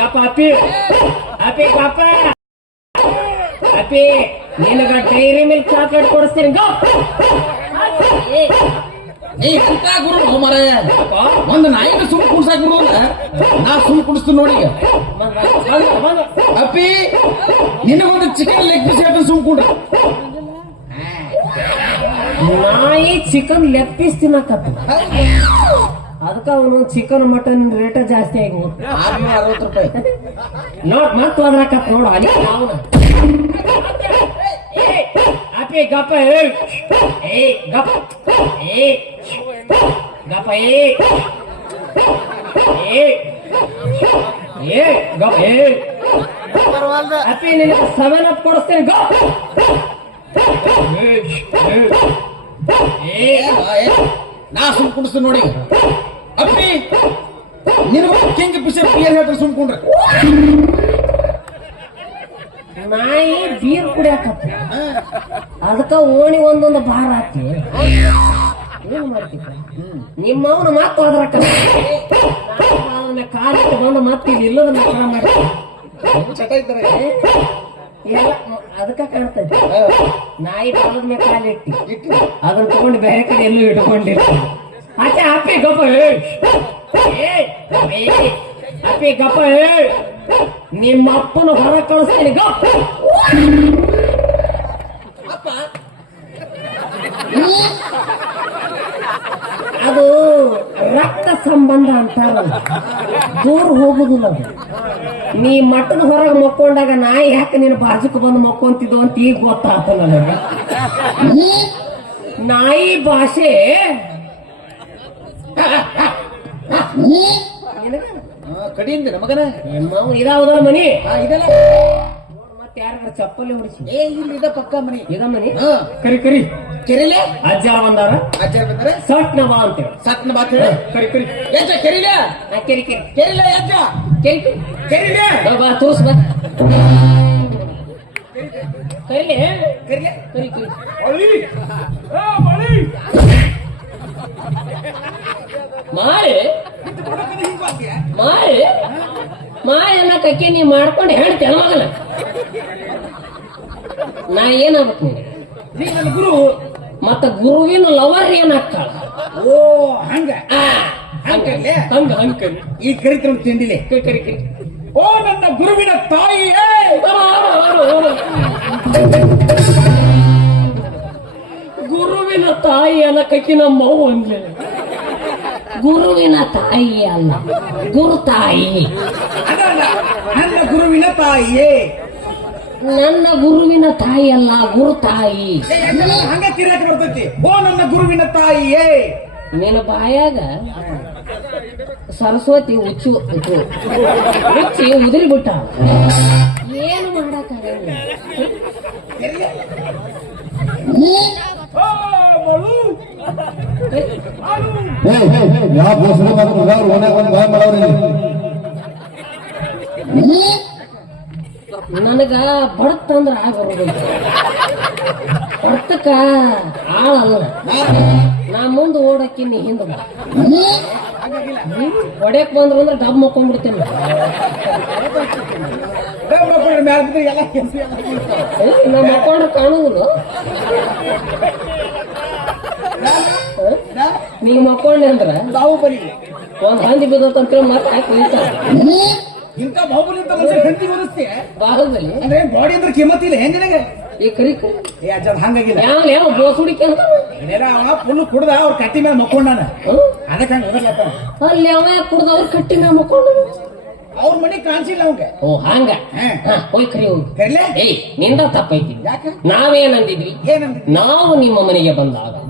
ಗಪ್ಪ ಅಪ್ಪಿ ಅಪ್ಪಿ ಗಪ್ಪ ಅಪ್ಪಿ ನಿನಗ ಡೈರಿ ಮಿಲ್ಕ್ ಚಾಕ್ಲೇಟ್ ಕೊಡಿಸ್ತೀನಿ ಗುರು ಮರ ಒಂದು ನಾಯಿನ ಸುಮ್ ಕುಡ್ಸಾಕ್ ಬಿಡುವಲ್ಲ ನಾ ಸುಮ್ ಕುಡಿಸ್ತೀನಿ ನೋಡಿ ಅಪ್ಪಿ ನಿನಗೊಂದು ಚಿಕನ್ ಲೆಗ್ ಪೀಸ್ ಹೇಳ್ತಾನೆ ಸುಮ್ ಕುಡ್ರಿ ನಾಯಿ ಚಿಕನ್ ಲೆಗ್ ಪೀಸ್ ತಿನ್ನಕತ್ತ ಅದಕ್ಕ ಅವನು ಚಿಕನ್ ಮಟನ್ ರೇಟ ಜಾಸ್ತಿ ಆಗಿ ₹660 ನೋಡ್ ಮತ್ ಅದ್ರಾಕತ್ ನೋಡು ಅಲ್ಲಿ ನಾವು ಅಪ್ಪಿ ಗಪ್ಪ ಗಪ್ಪ ಗಪ್ಪ ಗಪ್ಪ ಅಪ್ಪಿ ನಿನಗೆ 7 ಅಪ್ ಕೊಡಿಸ್ತೇನೆ ಗಪ್ ನಾ ಸುಮ್ ಕುಡಿಸ್ತೀನಿ ನೋಡಿ ಅಪ್ಪಿ ನಿನಗೊಂದು ಕಿಂಗ್ ಫಿಶರ್ ಬಿಯರ್ ಹೇಳ್ತಾರೆ ಸುಮ್ಕೊಂಡ್ರೆ ನಾಯಿ ಬೀರ್ ಕುಡಿಯಾಕತ್ತ ಅದಕ್ಕ ಓಣಿ ಒಂದೊಂದು ಭಾರ ಹಾಕಿ ಏನ್ ಮಾಡ್ತಿದ್ದ ನಿಮ್ಮವನ ಮಾತು ಅದ್ರ ಕಾಲಿಟ್ಟು ಬಂದು ಮತ್ತೆ ಇಲ್ಲದ ಮಕ್ಕಳ ಮಾಡ್ತಾರೆ ಚಟ ಇದ್ದಾರೆ ಎಲ್ಲ ಅದಕ್ಕ ಕಾಣ್ತದೆ ನಾಯಿ ಬಾಲದ ಮೇಲೆ ಕಾಲಿಟ್ಟು ಅದನ್ನ ತಗೊಂಡು ಬೇರೆ ಕಡೆ ಎಲ್ಲೂ ಇಟ್ಕೊಂಡಿರ್ತಾರೆ ಆಚೆ ಅಪ್ಪಿ ಗಪ್ಪ ಅಪ್ಪಿ ಗಪ್ಪ ನಿಮ್ಮ ಅಪ್ಪನ ಹೊರ ಕಳಿಸ್ತೀನಿ ಗಪ್ಪ ಅದು ರಕ್ತ ಸಂಬಂಧ ಅಂತಾರ ದೂರ ಹೋಗುದಿಲ್ಲ ಅದು ನೀ ಮಟ್ಟದ ಹೊರಗೆ ಮಕ್ಕೊಂಡಾಗ ನಾಯಿ ಯಾಕೆ ನೀನು ಬಾಜುಕ್ ಬಂದು ಮಕ್ಕೊಂತಿದ್ದು ಅಂತ ಈಗ ಗೊತ್ತಾತ ನನಗೆ ನಾಯಿ ಭಾಷೆ ಕಡಿಯಿಂದ ಮಗನ ಇದಾವದಲ್ಲ ಮನಿ ಇದೆಲ್ಲ ಮತ್ತೆ ಯಾರ ಚಪ್ಪಲಿ ಹೊಡಿಸಿ ಇಲ್ಲಿ ಇದ ಪಕ್ಕ ಮನಿ ಇದ ಮನಿ ಕರಿ ಕರಿ ಕೆರಿಲೆ ಅಜ್ಜಾರ ಬಂದಾರ ಬಂದಾರೆ ಸಟ್ನ ಬಾ ಅಂತೇಳಿ ಸಟ್ನ ಬಾ ಅಂತೇಳಿ ಕರಿ ಕರಿ ಎಜ್ಜ ಕೆರಿಲೆ ಕೆರಿ ಕೆರಿ ಕೆರಿಲೆ ಎಜ್ಜ ಕೆರಿ ಕೆರಿಲೆ ಬಾ ತೋರ್ಸ್ ಬಾ ಕರಿಲೆ ಕೆರಿಲೆ ಕರಿ ಕರಿ ಮಾರಿ ಮಾರಿ ಮಾಯ ಅನ್ನಕ್ಕೆ ನೀ ಮಾಡ್ಕೊಂಡು ಹೇಳ್ತೇನೆ ಮಗನ ನಾ ಏನಾಗ್ಬೇಕು ನೀ ನನ್ನ ಗುರು ಮತ್ತ ಗುರುವಿನ ಲವರ್ ಏನಾಗ್ತಾಳ ಓ ಹಂಗ ಹಂಗ ಹಂಗ ಈ ಕರಿತ ತಿಂಡಿಲೆ ಕರಿ ಕರಿ ಕರಿ ಓ ನನ್ನ ಗುರುವಿನ ತಾಯಿ ಗುರುವಿನ ತಾಯಿ ಅನ್ನಕ್ಕೆ ನಮ್ಮ ಅವ್ವ ಅಂದ್ಲೆ ಗುರುವಿನ ತಾಯಿ ಅಲ್ಲ ಗುರು ತಾಯಿ ನನ್ನ ಗುರುವಿನ ತಾಯಿಯೇ ನನ್ನ ಗುರುವಿನ ತಾಯಿ ಅಲ್ಲ ಗುರು ತಾಯಿ ಹಂಗ ಕಿರಾಕ ಬರ್ತೈತಿ ಓ ನನ್ನ ಗುರುವಿನ ತಾಯಿಯೇ ನಿನ್ನ ಬಾಯಾಗ ಸರಸ್ವತಿ ಉಚ್ಚಿ ಉದುರಿ ಬಿಟ್ಟ ಏನು ಮಾಡಕ್ಕಾಗಲ್ಲ ನನಗ ಬಡತ್ತಂದ್ರ ಆಗೋದಿಲ್ಲ ಬಡತಕ್ಕ ಆಳಲ್ಲ ನಾ ಮುಂದೆ ಓಡಕ್ಕಿ ನೀ ಹಿಂದ ಹೊಡೆಯಕ್ ಬಂದ್ರಂದ್ರೆ ಡಬ್ ಮಕ್ಕೊಂಡ್ಬಿಡ್ತೇನೆ ನಾ ಮಕ್ಕೊಂಡ್ರೆ ಕಾಣುದಿಲ್ಲ ನೀ ಮಕ್ಕೊಂಡೆ ಅಂದ್ರ ತಾವು ಬರೀ ಒಂದ್ ಹಂದಿ ಬಿದ್ದತ್ತಂತ ಮತ್ತೆ ಹಾಕಿ ಒಯ್ತಾರ ಇಂಥ ಬಾಹುಬಲಿ ಅಂತ ಮನುಷ್ಯ ಹೆಂಡತಿ ಓದಿಸ್ತೀಯ ಬಾಹುಬಲಿ ಅಂದ್ರೆ ಬಾಡಿ ಅಂದ್ರೆ ಕಿಮ್ಮತ್ ಇಲ್ಲ ಏನ್ ನಿನಗೆ ಈ ಕರಿ ಏ ಅಜ್ಜ ಹಂಗಾಗಿಲ್ಲ ಯಾವ ಬೋಸುಡಿಕೆ ಅಂತ ಅವ ಫುಲ್ ಕುಡ್ದ ಅವ್ರ ಕಟ್ಟಿ ಮೇಲೆ ಮಕ್ಕೊಂಡಾನ ಅದಕ್ಕೆ ಹಂಗ ಓದಲತ್ತ ಅಲ್ಲಿ ಅವ ಕುಡ್ದ ಅವ್ರ ಕಟ್ಟಿ ಮೇಲೆ ಮಕ್ಕೊಂಡು ಅವ್ರ ಮನೆ ಕಾಣಿಸಿಲ್ಲ ಅವಂಗ ಓ ಹಂಗ ಹೋಯ್ ಕರಿ ಹೋಗಿ ಕರಿಲೆ ಏಯ್ ನಿಂದ ತಪ್ಪೈತಿ ಯಾಕೆ ನಾವೇನಂದಿದ್ವಿ ಏನಂದ ನಾವು ನಿಮ್ಮ ಮನೆಗೆ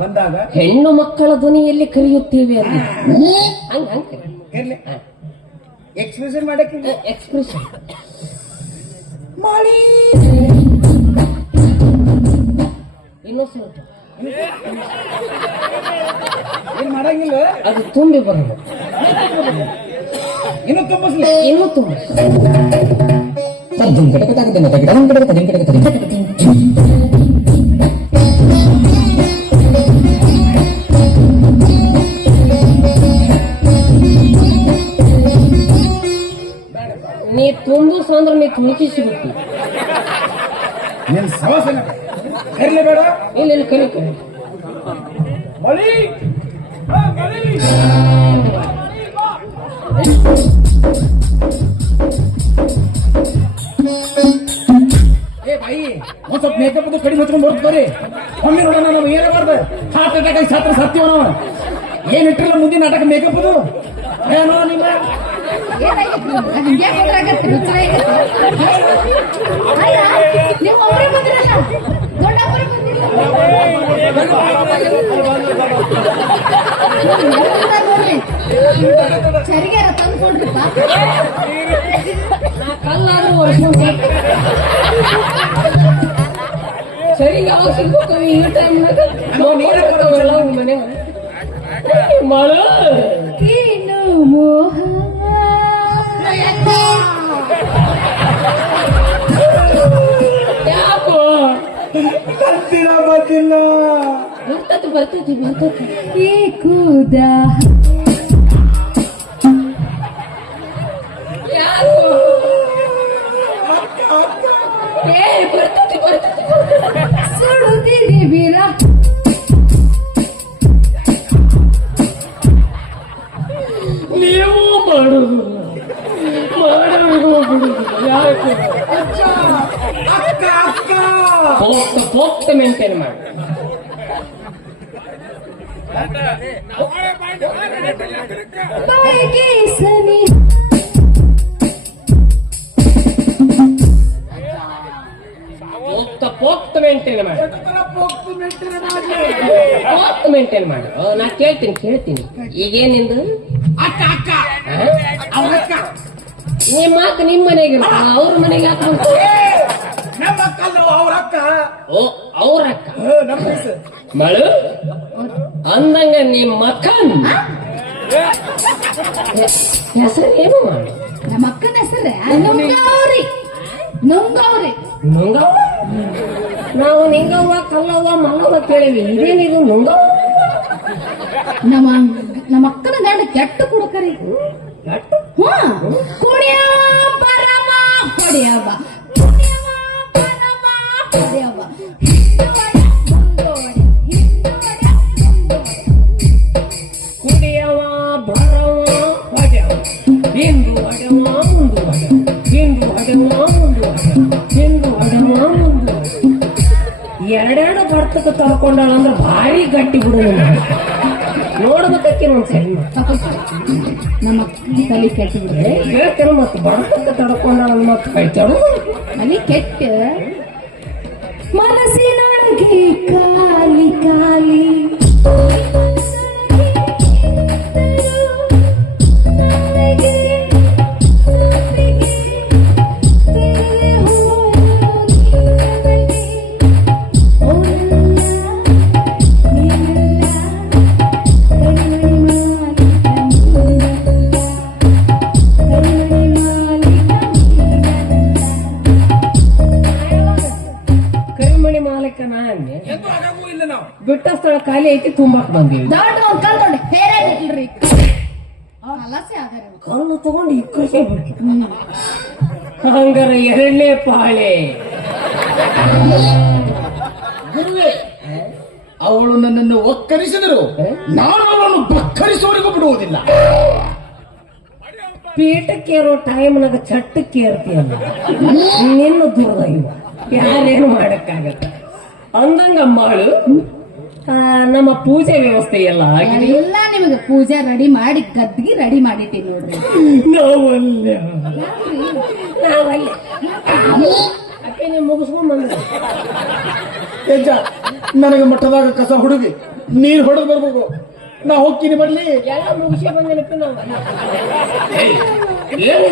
ಬಂದಾಗ ಹೆಣ್ಣು ಮಕ್ಕಳ ಧ್ವನಿಯಲ್ಲಿ ಕರೆಯುತ್ತೇವೆ ಅಂತ ಹಂಗ ಹಂಗ ಕರಿಲೆ ಎಕ್ಸ್ಪ್ರೆಷನ್ ಮಾಡಕ್ಕೆ ಎಕ್ಸ್ಪ್ರೆಷನ್ ಮಾಡಿ ಇನ್ನೂ ಸ್ವಲ್ಪ ಏನ್ ಮಾಡಂಗಿಲ್ಲ ಅದು ತುಂಬಿ ಬರೋದು ಇನ್ನು ತುಂಬಿಸ್ಲಿ ಇನ್ನೂ ತುಂಬ ತುಳುಕಿಸಿಬಿಟ್ಟು ನಿನ್ ಸವಾಸನ ಕರಿಲೇ ಬೇಡ. ಇಲ್ಲ ಕಲಿ ಕಲಿ ಮಳಿ ಏ ಬಾಯಿ ಒಂದ್ ಸ್ವಲ್ಪ ಮೇಕಪ್ ಅದು ಕಡಿಮೆ ಹಚ್ಕೊಂಡು ಬರ್ತಾರೆ. ಒಮ್ಮೆ ನೋಡೋಣ ನಾವು ಏನ ಮಾಡ್ದೆ ಹಾರ್ಟ್ ಅಟ್ಯಾಕ್ ಆಗಿ ಸಾತ್ರ ಸತ್ತೀವ ನಾವು. ಏನ್ ಇಟ್ಟಿರಲ್ಲ ಮುಂದಿನ ನಾಟಕ ಮೇಕಪ್ ಅದು ಏನೋ ನಿಮ್ಮ ಚರಿಗಾರ ತಂದ್ಕೊಂಡ್ರಿಪ್ಪ ಕಲ್ಲಾದ್ರೂ ಸರಿ ಯಾವಾಗ ಸಿಗ್ಬೇಕು ಈ ಟೈಮ್ನಾಗ ಮನೆ ಮಾಡ ಏನು ಮೋಹ ಯಾಕೋ ಬರ್ತಿಲ್ಲ ಬರ್ತೈತಿ ಈ ಕೂದ ಯಾಕೋ ಏ ಬರ್ತೈತಿ ಸುಡುತ್ತಿದೆ ವೀರ ನೀವು ಮಾಡೋದಿಲ್ಲ ಮಾಡೋರಿಗೂ ಬಿಡುದಿಲ್ಲ ಯಾಕೆ ಪೋಕ್ತ ಮೇಂಟೈನ್ ಮಾಡಿ ಬಾಯಿಗೆ ಸನಿ ಪೋಕ್ತ ಮೇಂಟೈನ್ ಮಾಡಿ ಪೋಕ್ತ ಮೇಂಟೈನ್ ಮಾಡಿ ನಾ ಕೇಳ್ತೀನಿ ಈಗೇನಿಂದು ನಿಮ್ಮ ಅಕ್ಕ ನಿಮ್ಮ ಮನೆಗೆ ಅವ್ರ ಮನೆಗೆ ಹಾಕ್ಬೇಕು ಓ ಅವ್ರ ಅಕ್ಕ ಮಳು ಅಂದಂಗ ನಿಮ್ಮ ಅಕ್ಕನ್ ಹೆಸರು ಏನು ಮಾಡಿ ನಮ್ಮ ಅಕ್ಕನ ಹೆಸರೇ ನುಂಗವ್ರಿ ನುಂಗವ್ವ ನಾವು ನಿಂಗವ್ವ ಕಲ್ಲವ್ವ ಮಲ್ಲವ್ವ ಕೇಳಿವಿ ಇದೇನಿದು ನುಂಗವ್ವ ನಮ್ಮ ಅಕ್ಕನ ಗಂಡ ಕೆಟ್ಟ ಕುಡುಕರಿ ಕುಡಿಯವ ಪರಮ ಪಡೆಯವ ಕುಡಿಯವ ಬರವ ಹೊಡೆವ ಹಿಂದು ಹೊಡೆವ ಮುಂದು ಹೊಡೆವ ಹಿಂದು ಹೊಡೆವ ಮುಂದು ಹೊಡೆವ ಹಿಂದು ಹೊಡೆವ ಮುಂದು ಎರಡೆರಡು ಬರ್ತಕ ತಡ್ಕೊಂಡಾಳ ಅಂದ್ರೆ ಭಾರಿ ಗಟ್ಟಿ ಬಿಡು ನೋಡ್ಬೇಕಕ್ಕೆ ಒಂದ್ಸರಿ ನಮ್ಮ ಅಕ್ಕನ ತಲೆ ಕೆಟ್ಟ ಬಿಡ್ರೆ ಹೇಳ್ತೇನೆ ಮತ್ತೆ ಬರ್ತಕ ತಡ್ಕೊಂಡಾಳ ಮತ್ತೆ ಕೈತಾಳು ತಲೆ ಕೆಟ್ಟ ಮನಸ್ಸಿನೊಳಗೆ ಕಾಲಿ ಕಾಲಿ ಕರಿಮಣಿ ಮಾಲಕ ನಾನೇ ಇಲ್ಲ ನಾವು ಬಿಟ್ಟ ಸ್ಥಳ ಖಾಲಿ ಐತಿ ತುಂಬಾಕ್ ಬಂದೀವಿ ದೊಡ್ಡ ಒಂದ್ ಕಲ್ ದೊಡ್ಡ ಹೇರ ಇಟ್ಲ್ರಿ ಕಲಸೆ ಆಗಾರ ಕಲ್ಲು ತಗೊಂಡು ಇಕ್ಕಸೇ ಬಿಡ್ತಿ ಹಂಗಾರ ಎರಡನೇ ಪಾಳೆ ಗುರುವೇ ಅವಳು ನನ್ನನ್ನು ಒಕ್ಕರಿಸಿದರು ನಾನು ಅವಳನ್ನು ಬಕ್ಕರಿಸುವವರೆಗೂ ಬಿಡುವುದಿಲ್ಲ. ಪೀಠಕ್ಕೇರೋ ಟೈಮ್ನಾಗ ಚಟ್ಟಕ್ಕೆ ಏರ್ತೀಯಲ್ಲ ನಿನ್ನ ದೂರ ಇವ ಯಾರೇನು ಮಾಡಕ್ಕಾಗತ್ತ ಅಂದಂಗ ಮಾಡು ನಮ್ಮ ಪೂಜೆ ವ್ಯವಸ್ಥೆ ಎಲ್ಲ ಆಗಿದೆ ಎಲ್ಲ ನಿಮಗೆ ಪೂಜೆ ರೆಡಿ ಮಾಡಿ ಗದ್ದಿಗೆ ರೆಡಿ ಮಾಡಿಟ್ಟಿನಿ ನೋಡ್ರಿ ನಾವಲ್ಲ ಅಕ್ಕೆ ನೀವು ಮುಗಿಸ್ಕೊಂಡ್ ಬಂದ್ರೆ ಯಜ್ಜ ನನಗೆ ಮಠದಾಗ ಕಸ ಹುಡುಗಿ ನೀರ್ ಹೊಡೆದು ಬರ್ಬೇಕು. ನಾ ಹೋಗ್ತೀನಿ ಬರ್ಲಿ. ಎಲ್ಲ ಮುಗಿಸಿ ಬಂದಿನಪ್ಪ ನಾವು ಏನು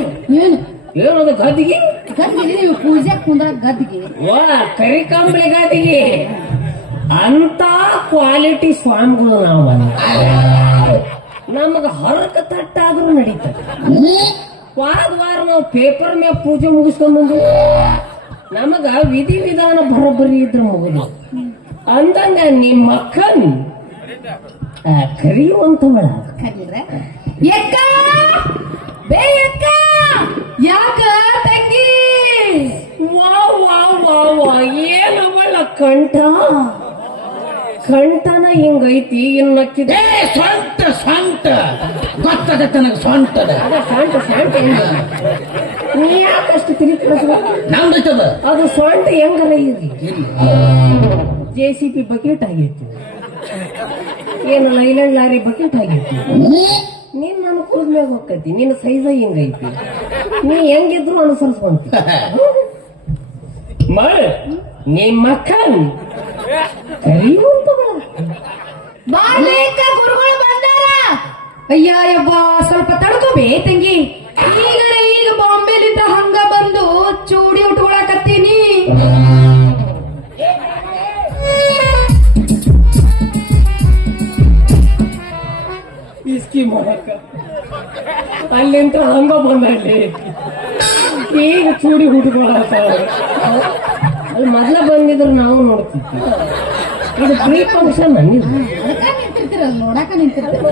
ಏನದು ಗದ್ದಿಗೆ ಗದ್ದಿಗೆ ನೀವು ಪೂಜೆ ಕುಂದ್ರ ಗದ್ದಿಗೆ ವಾ ಕರಿಕಂಬಳಿ ಗದ್ದಿಗೆ ಅಂತ ಕ್ವಾಲಿಟಿ ಸ್ವಾಮಿಗಳು ನಾವು ನಮಗ ಹರಕ ತಟ್ಟಾದ್ರೂ ನಡೀತದೆ. ವಾರ ನಾವು ಪೇಪರ್ ಮ್ಯಾಗ ಪೂಜೆ ಮುಗಿಸ್ಕೊಂಡ್ ಬಂದು ನಮಗ ವಿಧಿ ವಿಧಾನ ಬರೋಬ್ಬರಿ ಇದ್ರ ಮುಗಿದು ಅಂದಂಗ ನಿಮ್ಮ ಅಕ್ಕನ್ ಕರಿಯುವಂತವಳ ಕರೀರ ಯಕ್ಕ ಬೇ ಯಕ್ಕ ಯಾಕ ತಂಗಿ ಏನವಳ ಕಂಠ ಕಂಠನ ಹಿಂಗೈತಿ ಇನ್ನಕ್ಕಿದೆ ಏ ಸ್ವಂಟ ಸ್ವಂಟ ಗೊತ್ತಾಗತ್ತೆ ನನಗೆ ಸ್ವಂಟದ ಅದ ಸೊಂಟ ಸೊಂಟ ನೀ ಯಾಕಷ್ಟು ತಿರುಗಿ ನಮ್ದೈತದ ಅದು ಸೊಂಟ ಹೆಂಗರ ಇರ್ಲಿ JCP ಬಕೆಟ್ ಆಗೈತಿ ಏನು ಲೈಲ್ಯಾಂಡ್ ಲಾರಿ ಬಕೆಟ್ ಆಗೈತಿ ನೀನ್ ನನ್ನ ಕೂದ ಮ್ಯಾಗ ಹೋಗ್ತೈತಿ ನಿನ್ನ ಸೈಜ ಹಿಂಗೈತಿ ನೀ ಹೆಂಗಿದ್ರು ಅನುಸರಿಸ್ಕೊಂತ ಮಾಡ ನಿಮ್ಮ ಮಕ್ಕನ್ ಕರಿಯುವಂತವಳ ಬಾರ್ಬೇಕ ಗುರುಗಳು ಬಂದಾರ. ಅಯ್ಯ ಯವ್ವ ಸ್ವಲ್ಪ ತಡ್ಕೋಬೇ ತಂಗಿ. ಈಗ ಬಾಂಬೆಲಿಂದ ಹಂಗ ಬಂದು ಚೂಡಿ ಉಟ್ಕೊಳಕತ್ತೀನಿ. ಇಸ್ಕಿ ಮಾಡಕ ಅಲ್ಲಿಂದ ಹಂಗ ಬಂದಲ್ಲಿ ಈಗ ಚೂಡಿ ಹುಡುಗಾಡ್ತಾವ ಅಲ್ಲಿ ಮೊದ್ಲ ಬಂದಿದ್ರು ನಾವು ನೋಡ್ತಿದ್ವಿ ಇದು ಪ್ರೀ ಫಂಕ್ಷನ್ ಅದಕ್ಕ ನಿಂತಿರ್ತೀರಲ್ಲ ನೋಡಾಕ ನಿಂತಿರ್ತೀರ.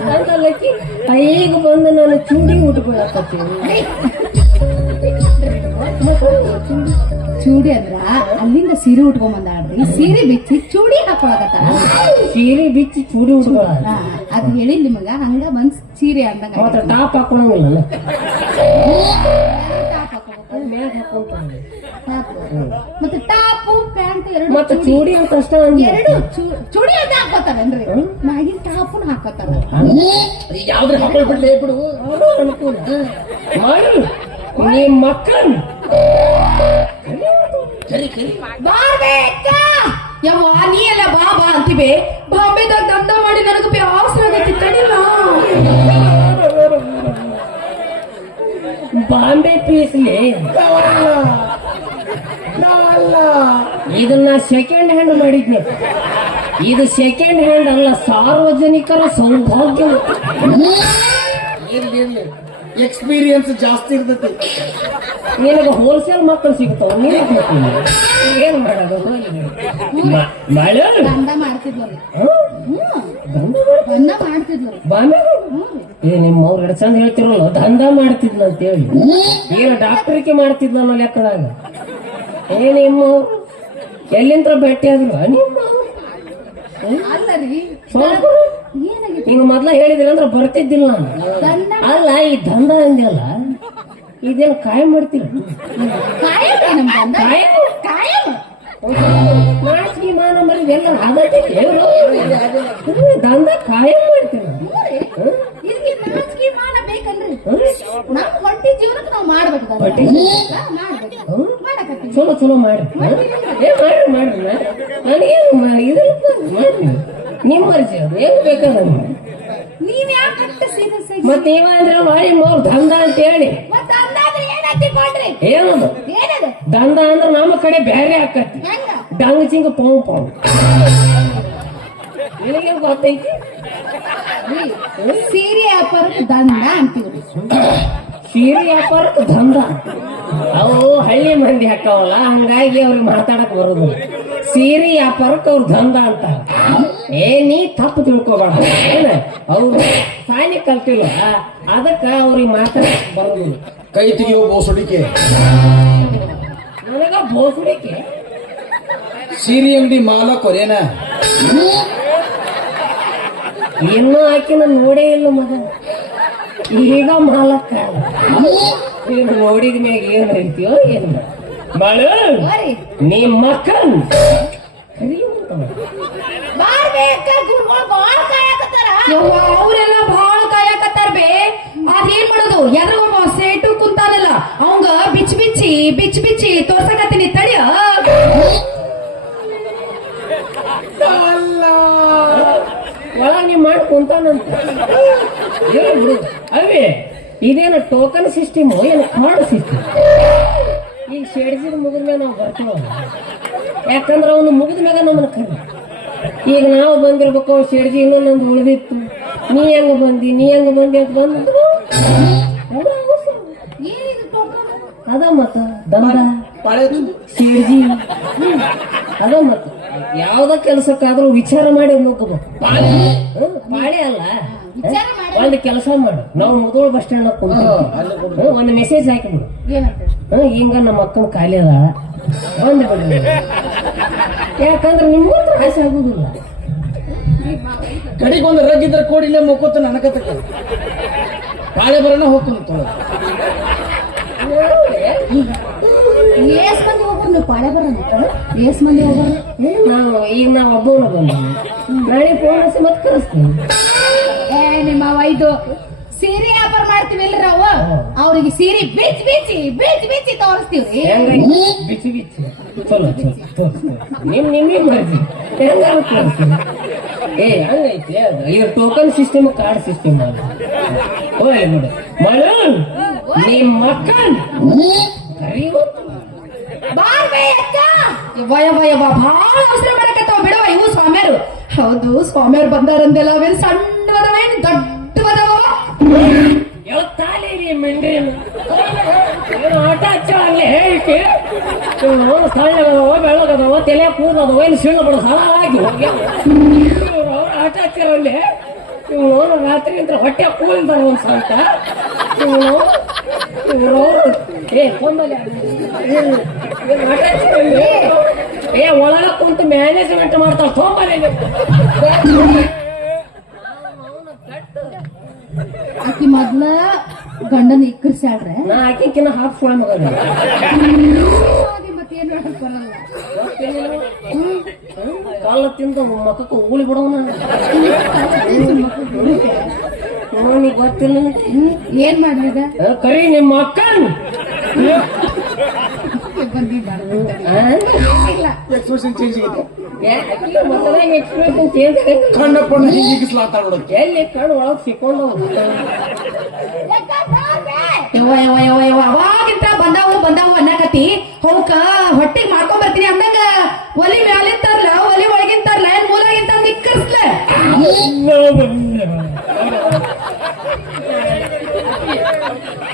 ಈಗ ಬಂದು ನಾನು ಚೂಡಿ ಉಟ್ಕೊಳಕತ್ತೀನಿ ಚೂಡಿ ಅಂದ್ರ ಅಲ್ಲಿಂದ ಸೀರೆ ಉಟ್ಕೊಂಬಂದಾಡ್ರಿ ಸೀರೆ ಬಿಚ್ಚಿ ಚೂಡಿ ಹಾಕೊಳಕತ್ತಾರ. ಸೀರೆ ಬಿಚ್ಚಿ ಚೂಡಿ ಉಟ್ಕೊಳ ಅದ್ ಹೇಳಿದ್ ನಿಮಗ ಹಂಗ ಬಂದ್ ಸೀರೆ ಅಂದಂಗ ಮತ್ತೆ ಟಾಪ್ ಹಾಕೊಳಂಗಿಲ್ಲ ಮ್ಯಾಗ ಹಾಕೊಂತಾನೆ ಮತ್ತೆ ಟಾಪು ಪ್ಯಾಂಟ್ ಎರಡು ಮತ್ತೆ ಚೂಡಿ ಅಂತ ಅಷ್ಟ ಎರಡು ಚೂಡಿ ಅಂತ ಹಾಕೋತಾರೇನ್ರಿ ಮ್ಯಾಗಿನ ಟಾಪುನ ಹಾಕೋತಾರ. ಯಾವ್ದ್ರ ಹಾಕೊಳ್ಬಿಡ್ಲೇ ಬಿಡು ಅನುಕೂಲ ಮಾಡಿ ನಿಮ್ ಮಕ್ಕನ್ ಕರಿ ಕರಿ ಬಾರ್ಬೇಕ ಯವ್ವ ನೀ ಎಲ್ಲ ಬಾ ಬಾ ಅಂತಿವೆ ಬಾಂಬೆದಾಗ ದಂಡ ಮಾಡಿ ನನಗೆ ಬ್ಯಾಸರ ಆಗೈತಿ ತಡಿಲ್ಲ. ಬಾಂಬೆ ಪೀಸ್ಲಿ ಇದನ್ನ ಸೆಕೆಂಡ್ ಹ್ಯಾಂಡ್ ಮಾಡಿದ್ನಿ ಇದು ಸೆಕೆಂಡ್ ಹ್ಯಾಂಡ್ ಅಲ್ಲ ಸಾರ್ವಜನಿಕರ ಸೌಭಾಗ್ಯ ಇರ್ಲಿ ಇರ್ಲಿ ಎಕ್ಸ್ಪೀರಿಯನ್ಸ್ ಜಾಸ್ತಿ ಇರ್ತೈತಿ ನಿನಗೆ ಹೋಲ್ಸೇಲ್ ಮಕ್ಕಳು ಸಿಗ್ತಾವ ನೀನು ಏನ್ ಮಾಡೋದು ಮಳೆ ದಂಡ ಮಾಡ್ತಿದ್ಲು ದಂಡ ಮಾಡ್ತಿದ್ಲು. ಬಾಂಬೆ ಏ ನಿಮ್ಮ ಅವ್ರು ಎರಡು ಚಂದ ಹೇಳ್ತಿರಲ್ಲ ದಂಧ ಮಾಡ್ತಿದ್ಲ ಅಂತ ಹೇಳಿ ಏನು ಡಾಕ್ಟರ್ಗೆ ಮಾಡ್ತಿದ್ಲ ಅನ್ನೋ ಲೆಕ್ಕದಾಗ ಏ ನಿಮ್ಮ ಎಲ್ಲಿಂದ ಭೇಟಿ ಆದ್ರು ನಿಮ್ಮ ಅಲ್ಲರಿ ಸ್ವಲ್ಪ ಏನಾಗಿತ್ತು ಹಿಂಗ ಮೊದ್ಲ ಹೇಳಿದ್ರಿ ಅಂದ್ರೆ ಬರ್ತಿದ್ದಿಲ್ಲ ನಾನು ದಂಡ ಅಲ್ಲ ಈ ದಂಧ ಅಂದಿಲ್ಲ ಇದೇನು ಕಾಯಂ ಮಾಡ್ತೀರ ಕಾಯಂ ನಮ್ ದಂಡ ಕಾಯಂ ಕಾಯಂ ನಾಚಿಕೆ ಮಾನ ಮರಿ ಎಲ್ಲ ಅದಕ್ಕೆ ದಂಧ ಕಾಯಂ ಮಾಡ್ತೀರ ಇದಕ್ಕೆ ನಾಚಿಕೆ ಮಾನ ಬೇಕನ್ರಿ ನಮ್ ಹೊಟ್ಟಿ ಜೀವನಕ್ಕೆ ನಾವು ಮಾಡ್ಬೇಕು ದಂಡ. ಹೊಟ್ಟಿ ಮಾಡ್ಬೇಕು ಮಾಡಕತ್ತೀವಿ ಚಲೋ ಚಲೋ ಮಾಡಿ ಏ ಮಾಡ್ರಿ ಮಾಡ್ರಿ ನನಗೇನು ಇದಲ್ಲ ಮಾಡ್ರಿ ನಿಮ್ಮ ಮರ್ಜಿ ಅದು ಹೆಂಗ್ ಬೇಕಾದ ನೀವ್ ಯಾಕಂತ ಸೀರಿಯಸ್ ಆಗಿ ಮತ್ತೆ ಇವ ಅಂದ್ರೆ ಮಾಡಿ ಮೋರ್ ದಂಧ ಅಂತ ಹೇಳಿ ಮತ್ತ ಅಂದಾದ್ರೆ ಏನಂತಿ ಕೊಡ್ರಿ ಏನದು ಏನದು ದಂಧ ಅಂದ್ರೆ ನಮ್ಮ ಕಡೆ ಬ್ಯಾರೆ ಆಕತಿ ಹೆಂಗ ಡಂಗ್ ಚಿಂಗ ಪಾವ್ ಪಾವ್ ನಿನಗೆ ಗೊತ್ತೈತಿ ಸೀರೆ ವ್ಯಾಪಾರಕ್ಕೆ ದಂಡ ಅಂತೀವ್ರಿ. ಸೀರೆ ವ್ಯಾಪಾರಕ್ಕೆ ದಂಧ ಅವು ಹಳ್ಳಿ ಮಂದಿ ಹಾಕವಲ್ಲ ಹಂಗಾಗಿ ಅವ್ರಿಗೆ ಮಾತಾಡಕ್ ಬರೋದು ಸೀರೆ ವ್ಯಾಪಾರಕ್ಕೆ ಅವ್ರ ದಂಧ ಅಂತ ಏ ನೀ ತಪ್ಪು ತಿಳ್ಕೊಬಾರ್ದು ಏನ ಅವ್ರು ಸಾಲಿ ಕಲ್ತಿಲ್ಲ ಅದಕ್ಕ ಅವ್ರಿಗೆ ಮಾತಾಡಕ್ ಬರೋದು ಕೈ ತೆಗಿಯೋ ಬೋಸುಡಿಕೆ ನನಗ ಬೋಸುಡಿಕೆ ಸೀರೆ ಅಂಗಡಿ ಮಾಲಕ್ ಕೊರೇನ ಇನ್ನೂ ಆಕಿನ ನೋಡೇ ಇಲ್ಲ ಮಗ ಈಗ ಮಾಲಕ್ಕ ನೀನು ನೋಡಿದ ಮ್ಯಾಗ ಏನ್ ಹೇಳ್ತೀಯೋ ಏನು ಬಾಳು ಬರ್ರಿ ನಿಮ್ ಮಕ್ಕನ್ ಬಾರ್ಬೇಕ ಗುರುಗಳು ಬಾಳ ಕಾಯಕತ್ತಾರ. ಯವ್ವ ಅವ್ರೆಲ್ಲ ಬಾಳ ಕಾಯಕತ್ತಾರ ಬೇ ಅದೇನ್ ಮಾಡೋದು ಎದ್ರ ಒಬ್ಬ ಸೇಟು ಕುಂತಾನಲ್ಲ ಅವಂಗ ಬಿಚ್ಚಿ ಬಿಚ್ಚಿ ತೋರ್ಸಕತ್ತೀನಿ ತಡಿಯ. ಒಳಗ ನೀವ್ ಮಾಡಿ ಕುಂತಾನಂತ ಏನ್ ಬಿಡು ಅವೇ ಇದೇನು ಟೋಕನ್ ಸಿಸ್ಟಮ್ ಏನು ಕಾರ್ಡ್ ಸಿಸ್ಟಮ್ ಈಗ ಶೇಡ್ಸಿದ ಮುಗಿದ ಮ್ಯಾಗ ನಾವು ಬರ್ತೀವ ಯಾಕಂದ್ರೆ ಅವನು ಮುಗಿದ ಮ್ಯಾಗ ನಮ್ಮನ್ನ ಕರಿ ಈಗ ನಾವು ಬಂದಿರ್ಬೇಕು ಅವ್ರು ಶೇಡ್ಜಿ ಇನ್ನೊಂದೊಂದು ಉಳಿದಿತ್ತು ನೀ ಹೆಂಗ ಬಂದಿ ಅಂತ ಬಂದ್ರು ಏನಿದು ಟೋಕನ್? ಅದ ಮತ್ತ ದಂಡ ಪಾಳೆ ಶೇಡ್ಜಿ ಅದ ಮತ್ತ ಯಾವ್ದ ಕೆಲ್ಸಕ್ಕಾದ್ರೂ ವಿಚಾರ ಮಾಡಿ ಹೋಗ್ಬೇಕು ಪಾಳೆ ಅಲ್ಲ ವಿಚಾರ ಮಾಡಿ ಒಂದು ಕೆಲಸ ಮಾಡು ನಾವು ಮುದೋಳ ಬಸ್ ಸ್ಟ್ಯಾಂಡ್ ಕುಂತ ಒಂದು ಮೆಸೇಜ್ ಹಾಕಿಬಿಡು ಏನಂತ ಹಿಂಗ ನಮ್ಮ ಅಕ್ಕನ ಖಾಲಿ ಅದ ಬಂದು ಬಿಡ್ರಿ ಯಾಕಂದ್ರೆ ನಿಮ್ಗೂ ತ್ರಾಸ ಆಗುದಿಲ್ಲ ಕಡೆಗೊಂದು ರಗ್ಗಿದ್ರೆ ಕೋಡಿಲ್ಲೇ ಮುಕ್ಕೋತ ನನಕತ್ತ ಬಾಳೆ ಬರೋಣ ಹೋಗ್ಕೊಂಡು ಏಸ್ ಮಂದಿ ಹೋಗ್ರು ನೀವು ಪಾಳೆ ಬರೋಣ ಏಸ್ ಮಂದಿ ಹೋಗೋರು ನಾವು ಒಬ್ಬನ ಬಂದು ನಾಳೆ ಫೋನ್ ಹಚ್ಚಿ ಮತ್ತೆ ಕಳಿಸ್ತೀನಿ ನಿಮ್ಮ ಇದು ಸೀರೆ ವ್ಯಾಪಾರ ಮಾಡ್ತೀವಿಲ್ಲ ನಾವು ಅವ್ರಿಗೆ ಸೀರೆ ಬಿಚ್ಚಿ ತೋರಿಸ್ತೀವಿ ಬಿಚ್ಚಿ ಬಿಚ್ಚಿ ಚಲೋ ಚಲೋ ತೋರಿಸ್ತೀನಿ ನಿಮ್ಗೆ ಮಾಡ್ತೀನಿ ಹೆಂಗಾರು ತೋರಿಸ್ತೀನಿ ಹಂಗೈತೆ ಈಗ ಟೋಕನ್ ಸಿಸ್ಟಮ್ ಕಾರ್ಡ್ ಸಿಸ್ಟಮ್ ಹೋಗಿ ನೋಡಿ ಮಳು ನಿಮ್ಮ ಮಕ್ಕಳು ಬಹಳ ಅವಸರ ಮಾಡಕತ್ತಾವ ಬಿಡವ ಇವು ಸ್ವಾಮಿಯರು ಹೌದು ಸ್ವಾಮಿಯರು ಬಂದಾರಂದೆಲ್ಲ ಅವೇನು ಸಣ್ಣವರವೇನು ದೊಡ್ಡವರವ ಯಾವತ್ತಾಲಿ ಮೆಂಡೇನು ಆಟ ಹಚ್ಚ ಅಲ್ಲೇ ಹೇಳಿಕೆ ಸಣ್ಣಗದವ ಬೆಳ್ಳಗದವ ತಲೆ ಕೂದದವ ಏನು ಸೀಳು ಬಿಡ ಸಾಲ ಆಗಿ ಹೋಗಿ ಆಟ ಹಚ್ಚಿರಲ್ಲೇ ಇವನು ರಾತ್ರಿ ಅಂತ ಹೊಟ್ಟೆ ಕೂಲಿಂತಾರ ಒಂದು ಸಾಂತ ಇವರು ಕೊಂದಲ್ಲಿ ಆಟ ಹಚ್ಚಿರಲ್ಲಿ ಒಳಗ ಕುಂತು ಮ್ಯಾನೇಜ್ಮೆಂಟ್ ಮಾಡ್ತಾವ ಸೋಮಲ್ಲಿ ಆಕಿ ಮೊದ್ಲ ಗಂಡನ ಇಕ್ಕರ್ಸ್ಯಾಡ್ರೆ ನಾ ಆಕಿನ ಹಾಫ್ ಫೋನ್ ಮಗ ಮತ್ತೇನ್ ಹೇಳಕ್ ಬರಲ್ಲ ಕಾಲ ತಿಂದ ಮಕ್ಕಕ್ಕೆ ಉಗುಳಿ ಬಿಡವನ ನೀ ಗೊತ್ತಿಲ್ಲ ಏನ್ ಮಾಡ್ಲಿದ ಕರಿ ನಿಮ್ಮ ಅಕ್ಕನ್ ಎಕ್ಸ್ಪ್ರೆಷನ್ ಚೇಂಜ್ ಆಗಿದೆ ಎಕ್ಸ್ಪ್ರೆಷನ್ ಚೇಂಜ್ ಕಣ್ಣಪ್ಪನ ಹೀಗಿಸ್ಲಾತಾಡೋದು ಎಲ್ಲಿ ಕಣ್ಣು ಒಳಗ್ ಸಿಕ್ಕೊಂಡು ಅವಾಗಿಂತ ಬಂದಾವು ಅನ್ನಕತಿ ಹೋಗ ಹೊಟ್ಟಿಗೆ ಮಾಡ್ಕೊಂಡ್ ಬರ್ತೀನಿ ಅಂದಂಗ ಒಲಿ ಮ್ಯಾಲಿಂತಾರಲ್ಲ ಒಲಿ ಒಳಗಿಂತಾರಲ್ಲ ಏನ್ ಮೂಲಾಗಿಂತ ನಿಕ್ಕರ್ಸ್ಲ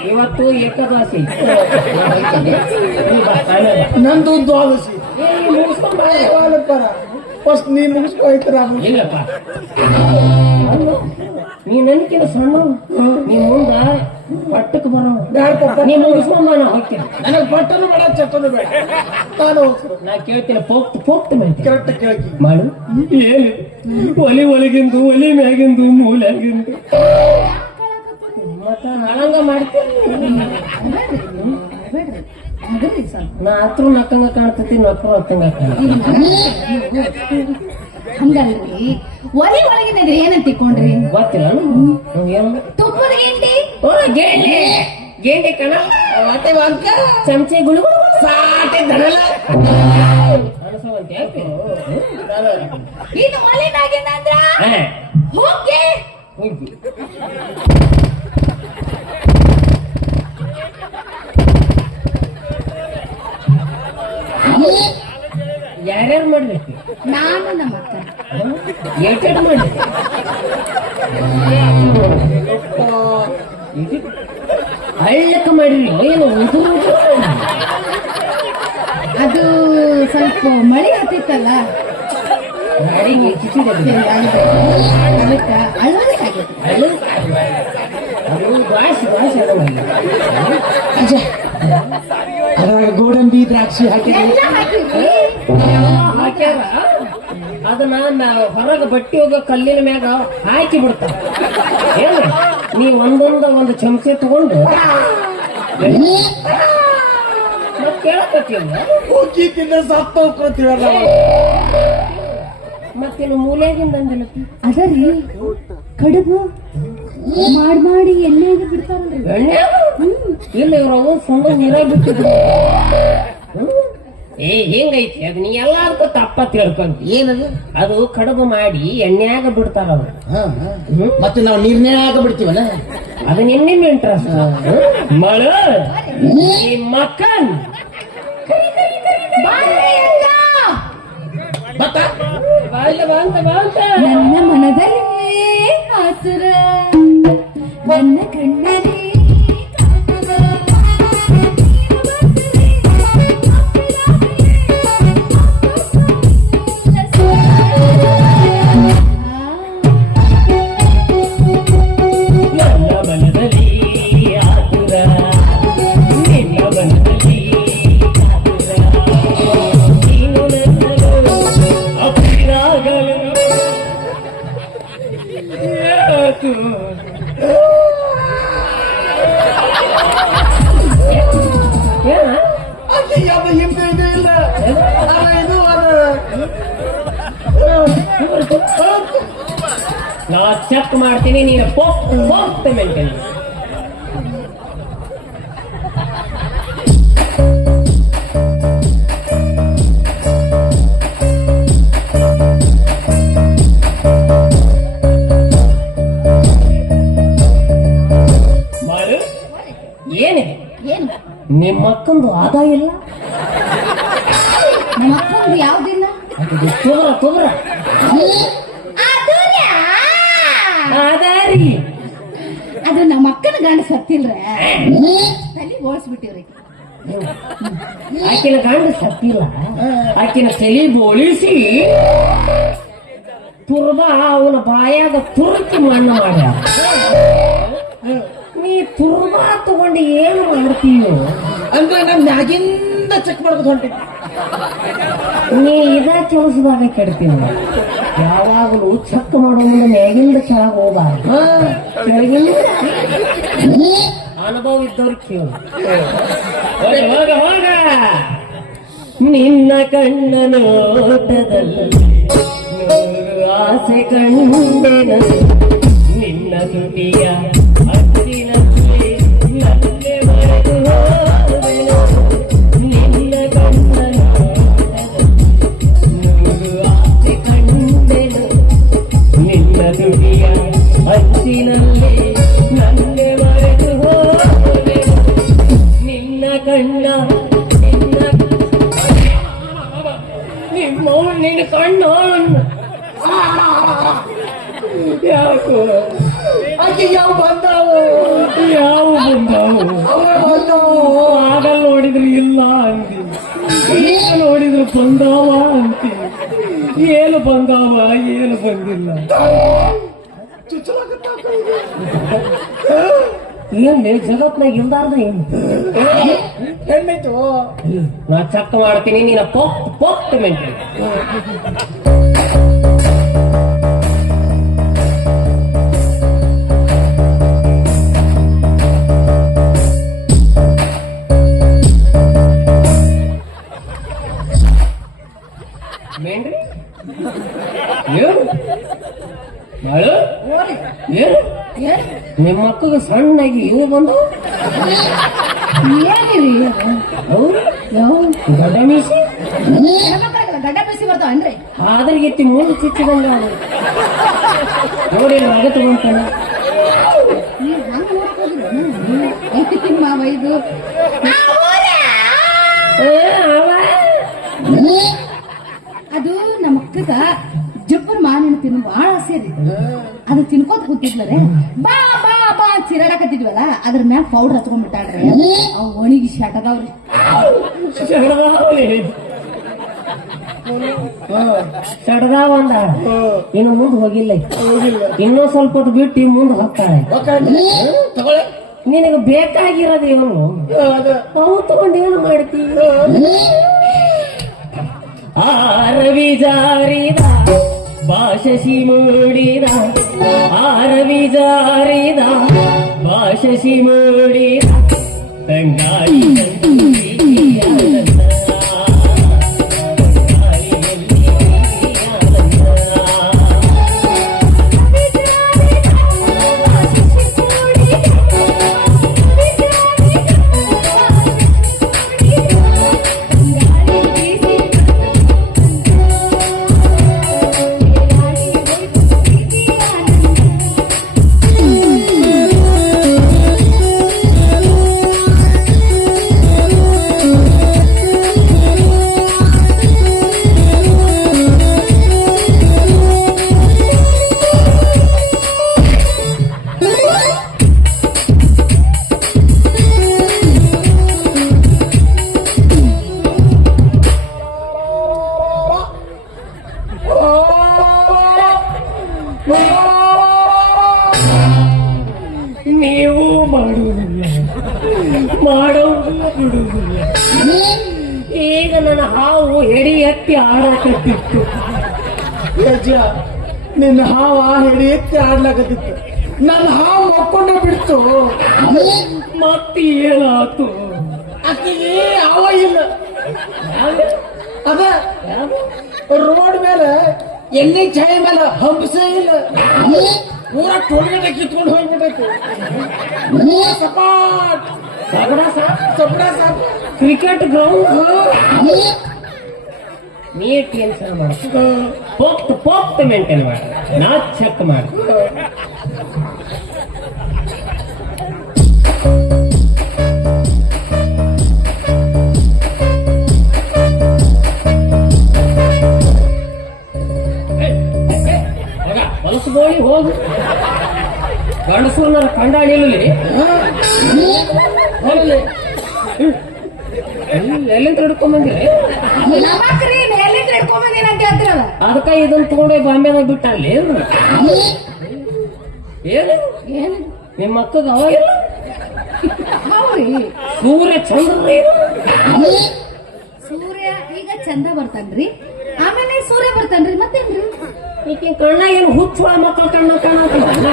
ಇವತ್ತು ಏಕದಾಸಿ ನಂದು ದ್ವಾದಶಿ ಫಸ್ಟ್ ನೀ ಮುಗಿಸ್ಕೊಯ್ತಾರ ಇಲ್ಲಪ್ಪ ನೀ ನನ್ಕಿನ ಸಣ್ಣ ನೀ ಮುಂದ ಪಟ್ಟಕ್ಕೆ ಬರೋ ನೀ ಮುಗಿಸ್ಕೊಂಡ್ ನಾ ಹೋಗ್ತೀನಿ ನನಗೆ ಬಟ್ಟನು ಬೇಡ ಚಟ್ಟನು ಬೇಡ ನಾನು ಹೋಗ್ತೀನಿ ನಾ ಕೇಳ್ತೀನಿ ಪೋಕ್ತ ಮಾಡ್ತೀನಿ ಕರೆಕ್ಟ್ ಕೇಳ್ತೀನಿ ಮಾಡು ಏನು ಒಲಿ ಒಳಗಿಂದು ಒಲಿ ಮ್ಯಾಗಿಂದು ಮೂಲ್ಯಾಗಿಂದು ಮತ್ತ ಹಳಂಗ ಮಾಡ್ತೀನಿ ನಾ ಹತ್ರ ನಕ್ಕಂಗ ಕಾಣ್ತತಿ ನಕ್ಕರು ಹತ್ತಂಗ ಹಂಗಲ್ರಿ ಒಲಿ ಒಳಗಿನದ್ರಿ ಏನಂತ ತಿಕ್ಕೊಂಡ್ರಿ ಗೊತ್ತಿಲ್ಲ ಏನು ತುಪ್ಪದ ಗಿಂಡಿ ಗೇಂಡೆ ಕಣ ಮತ್ತೆ ಚಮಚೆ ಗುಳು ಸಾಟೆ ದಡಲ ಅನಸವಂತೆ ಯಾಕೆ ಇದು ಒಲಿ ಮ್ಯಾಗಿನ ಅಂದ್ರ ಹೋಗಿ ಯಾರ್ಯಾರು ಮಾಡ್ಬೇಕು ನಾನು ನಮ್ಮ ಅಕ್ಕ ಏಟೆಡ್ ಮಾಡಿ ಹಳ್ಳಕ್ಕ ಮಾಡಿರಿ ಏನು ಅದು ಸ್ವಲ್ಪ ಮಳೆ ಹತ್ತಿತ್ತಲ್ಲ ಗಾಡಿಗೆ ಕಿಚಿದೆ ಅದಕ್ಕೆ ಅಳವಡಿಕೆ ಅದು ದ್ವಾಸಿ ಅದ್ರಾಗ ಗೋಡಂಬಿ ದ್ರಾಕ್ಷಿ ಹಾಕಿದ್ವಿ ಹಾಕ್ಯಾರ ಅದನ್ನ ಹೊರಗೆ ಬಟ್ಟಿ ಹೋಗೋ ಕಲ್ಲಿನ ಮ್ಯಾಗ ಹಾಕಿ ಬಿಡ್ತಾರ ಏನು ನೀ ಒಂದು ಚಮಚೆ ತಗೊಂಡು ಮತ್ತೆ ಕೇಳಕತ್ತೀವಲ್ಲ ಹೋಗಿ ತಿಂದ ಸತ್ತ ಹೋಗ್ಕೊತೀವಲ್ಲ ಮತ್ತೇನು ಮೂಲೆಗಿಂದ ಅಂದಿಲ್ಲ ಅದರಿ ಕಡುಬು ಮಾಡಿ ಎಣ್ಣೆಗೆ ಬಿಡ್ತಾರಲ್ರಿ ಎಣ್ಣೆ ಇಲ್ಲ ಇವ್ರು ಸುಮ್ಮನೆ ನೀರಾಗ ಬಿಟ್ಟಿದ್ರು ಹಿಂಗೈತಿ ಅದು ನೀ ಎಲ್ಲಾರ್ಗೂ ತಪ್ಪ ತಿಳ್ಕೊಂಡ್ ಏನದು ಅದು ಕಡುಬು ಮಾಡಿ ಎಣ್ಣೆಯಾಗ ಬಿಡ್ತಾರ ಅವ್ರು ಮತ್ತೆ ನಾವು ನೀರ್ನ್ಯಾಗ ಬಿಡ್ತೀವಲ್ಲ ಅದು ನಿನ್ನೆ ಇಂಟ್ರೆಸ್ಟ್ ಮಳ ಈ ಮಕ್ಕನ್ ನನ್ನ ಮನದಲ್ಲಿ ಆತುರ ನನ್ನ ಕಣ್ಣಲ್ಲಿ ಚೆಕ್ ಮಾಡ್ತೀನಿ ನೀನು ಪೋಪ್ ಪೇಮೆಂಟ್ ಏನಿದೆ ಏನು ನಿಮ್ಮ ಅಕ್ಕಂದು ಆದಾಯ ಇಲ್ಲ ನಮ್ಮ ಅಕ್ಕಂದು ಯಾವ್ದಿಲ್ಲ ತುಮ್ರ ಆದಾರಿ ಅದು ನಮ್ಮ ಅಕ್ಕನ ಗಂಡ ಸತ್ತಿಲ್ರ ತಲೆ ಬೋಳ್ಸ್ಬಿಟ್ಟಿವ್ರಿ ಆಕಿನ ಗಂಡ ಸತ್ತಿಲ್ಲ ಆಕಿನ ತಲೆ ಬೋಳಿಸಿ ತುರ್ಬ ಅವನ ಬಾಯಾಗ ತುರುಕಿ ಮಣ್ಣು ಮಾಡ್ಯಾರ ನೀ ತುರ್ಬ ತಗೊಂಡು ಏನು ಮಾಡ್ತೀಯೋ ಅಂದ್ರೆ ನಮ್ ಮ್ಯಾಗಿಂದ ಚೆಕ್ ಮಾಡ್ಬೋದು ಹೊಂಟಿದ್ದೆ. ನೀ ಇದ ಕೆಲಸದಾಗ ಕೆಡ್ತೀನಿ ಯಾವಾಗಲೂ ಚೆಕ್ ಮಾಡೋ ಮುಂದೆ ಮ್ಯಾಗಿಂದ ಕೆಳಗೆ ಹೋಗಬಾರ್ದು ಕೆಳಗಿಂದ ಅನುಭವ ಇದ್ದವ್ರು ಕೇಳು ಹೋಗ ಹೋಗ ನಿನ್ನ ಕಣ್ಣ ನೋಟದಲ್ಲಿ ನೂರು ಆಸೆ ಕಂಡೆನ ನಿನ್ನ ದುನಿಯ ಹತ್ತಿರಕ್ಕೆ ನನ್ನೆ ಮರೆತು ಹೋದೆನು. ನಿನ್ನ ಕಣ್ಣ ನೋಟದಲ್ಲಿ ನೂರು ಆಸೆ ಕಂಡೆನು ನಿನ್ನ ದುನಿಯ ಹತ್ತಿರಲ್ಲೇ ನನ್ನೆ ಮರೆತು ಹೋದೆನು. ನಿನ್ನ ಕಣ್ಣ ನಿನ್ನ ಕಣ್ಣು ಯಾಕೋ ಆಕೆ ಯಾವ ಬಂದಾವು ಯಾವ ಬಂದಾವು ಅವೇ ಬಂದಾವು. ಆಗಲ್ ನೋಡಿದ್ರು ಇಲ್ಲ ಅಂತಿ ಈಗ ನೋಡಿದ್ರು ಬಂದಾವ ಅಂತಿ ಏನು ಬಂದಾವ ಏನು ಬಂದಿಲ್ಲ ಏನ್ ಜಗತ್ನಾಗ ಇಲ್ದಾರ್ದ ಏನು ಹೆಣ್ಣೈತು ನಾ ಚೆಕ್ ಮಾಡ್ತೀನಿ ನೀನ ಪೋಪ್ ಪೇಮೆಂಟ್ ಮೇನ್ರಿ ಏನು ಮಾಡು ಏನು ನಿಮ್ಮ ಮಕ್ಕಳಿಗೆ ಸಣ್ಣಾಗಿ ಇವು ಬಂದು ಏನಿರಿ ಹೌದು ಯಾವ ಗಡ್ಡ ಮೀಸಿ ಗಡ್ಡ ಬಿಸಿ ಬರ್ತಾವನ್ರಿ ಆದ್ರೆ ಎತ್ತಿ ಮುಂದೆ ಚುಚ್ಚಿದಂಗ ನೋಡಿ ಮಗ ತಗೊಂತಾನ ಮಾವ ಇದು ಅದು ನಮ್ಮ ಅಕ್ಕಗ ಜಬ್ಬರ್ ಮಾವಿನ ತಿನ್ನು ಬಹಳ ಆಸೆ ರೀ ಅದು ತಿನ್ಕೋತ ಕೂತಿದ್ಲರೆ ಬಾ ಬಾ ಬಾ ಚಿರಾಡಕತ್ತಿದ್ವಲ್ಲ ಅದ್ರ ಮ್ಯಾಗ ಪೌಡರ್ ಹಚ್ಕೊಂಡ್ಬಿಟ್ಟಾಡ್ರಿ ಅವ್ ಒಣಗಿ ಶಾಟದವ್ರಿ ಸಡ್ದಾವ ಅಂದ ಇನ್ನು ಮುಂದೆ ಹೋಗಿಲ್ಲ ಇನ್ನೂ ಸ್ವಲ್ಪ ಹೊತ್ತು ಬಿಟ್ಟು ಮುಂದೆ ಹೋಗ್ತಾಳೆ ತಗೊಳ್ಳಿ ನಿನಗೆ ಬೇಕಾಗಿರೋದು ಏನು ನಾವು ತಗೊಂಡು ಏನು ಮಾಡ್ತೀವಿ ಆರವಿ ಜಾರಿದ ಭಾಷಸಿ ಮೂಡಿದ ಆರವಿ ಜಾರಿದ ಭಾಷಸಿ ಮೂಡಿದ ತಂಗಾಳಿ ನೀವು ಮಾಡುವುದಿಲ್ಲ ಮಾಡೋದಿಲ್ಲ ಬಿಡುವುದಿಲ್ಲ ಈಗ ನನ್ನ ಹಾವು ಎಡಿ ಎತ್ತಿ ಆಡಕತ್ತಿತ್ತು ಯಜ್ಜ ನಿನ್ನ ಹಾವ ಹಿಡಿ ಎತ್ತಿ ಆಡ್ಲಾಕತ್ತಿತ್ತು ನನ್ನ ಹಾವು ಮಕ್ಕೊಂಡೇ ಬಿಡ್ತು ಮತ್ತೆ ಏನಾತು ಆಕೆಗೆ ಹಾವ ಇಲ್ಲ ಅದ ರೋಡ್ ಮೇಲೆ ಎಣ್ಣೆ ಚಾಯ್ ಮೇಲೆ ಹಂಸೇ ಇಲ್ಲ ಪೂರಾ ಟೋಲ್ಗೇಟ್ ಕಿತ್ಕೊಂಡು ಹೋಗ್ಬಿಟ್ಟೈತಿ ಸಪಾಟ್ ಸಪಡ ಸಾಪ್ ಕ್ರಿಕೆಟ್ ಗ್ರೌಂಡ್ ನೀ ಟೆನ್ಷನ್ ಮಾಡ ಪೋಕ್ತ ಮೇಂಟೈನ್ ಮಾಡ ನಾ ಚೆಕ್ ಮಾಡ ಹೊಲಸಗೋಳಿ ಹೋಗು ಗಂಡಸೂರ್ನ ಕಂಡಾಡಿಯಲ್ಲಿ ಎಲ್ಲಿಂದ ಹಿಡ್ಕೊಂಬಂದಿರಿ ನಮಕ್ರಿ ಎಲ್ಲಿಂದ ಹಿಡ್ಕೊಂಬಂದಿನ ಅಂತ ಹೇಳ್ತಿರಲ್ಲ ಅದಕ್ಕ ಇದನ್ನ ತಗೊಂಡು ಬಾಂಬೆದಾಗ ಬಿಟ್ಟ ಅಲ್ಲಿ ಏನು ಏನು ನಿಮ್ಮ ಅಕ್ಕಗ ಅವಾಗಿಲ್ಲ ಹೌರಿ ಸೂರ್ಯ ಚಂದ್ರ ಸೂರ್ಯ ಈಗ ಚಂದ ಬರ್ತಾನ್ರಿ ಆಮೇಲೆ ಸೂರ್ಯ ಬರ್ತಾನ್ರಿ ಮತ್ತೇನ್ರಿ ಈಕೆ ಕಣ್ಣ ಏನು ಹುಚ್ಚುಳ ಮಕ್ಕಳ ಕಣ್ಣ ಕಾಣತ್ತಿಲ್ಲ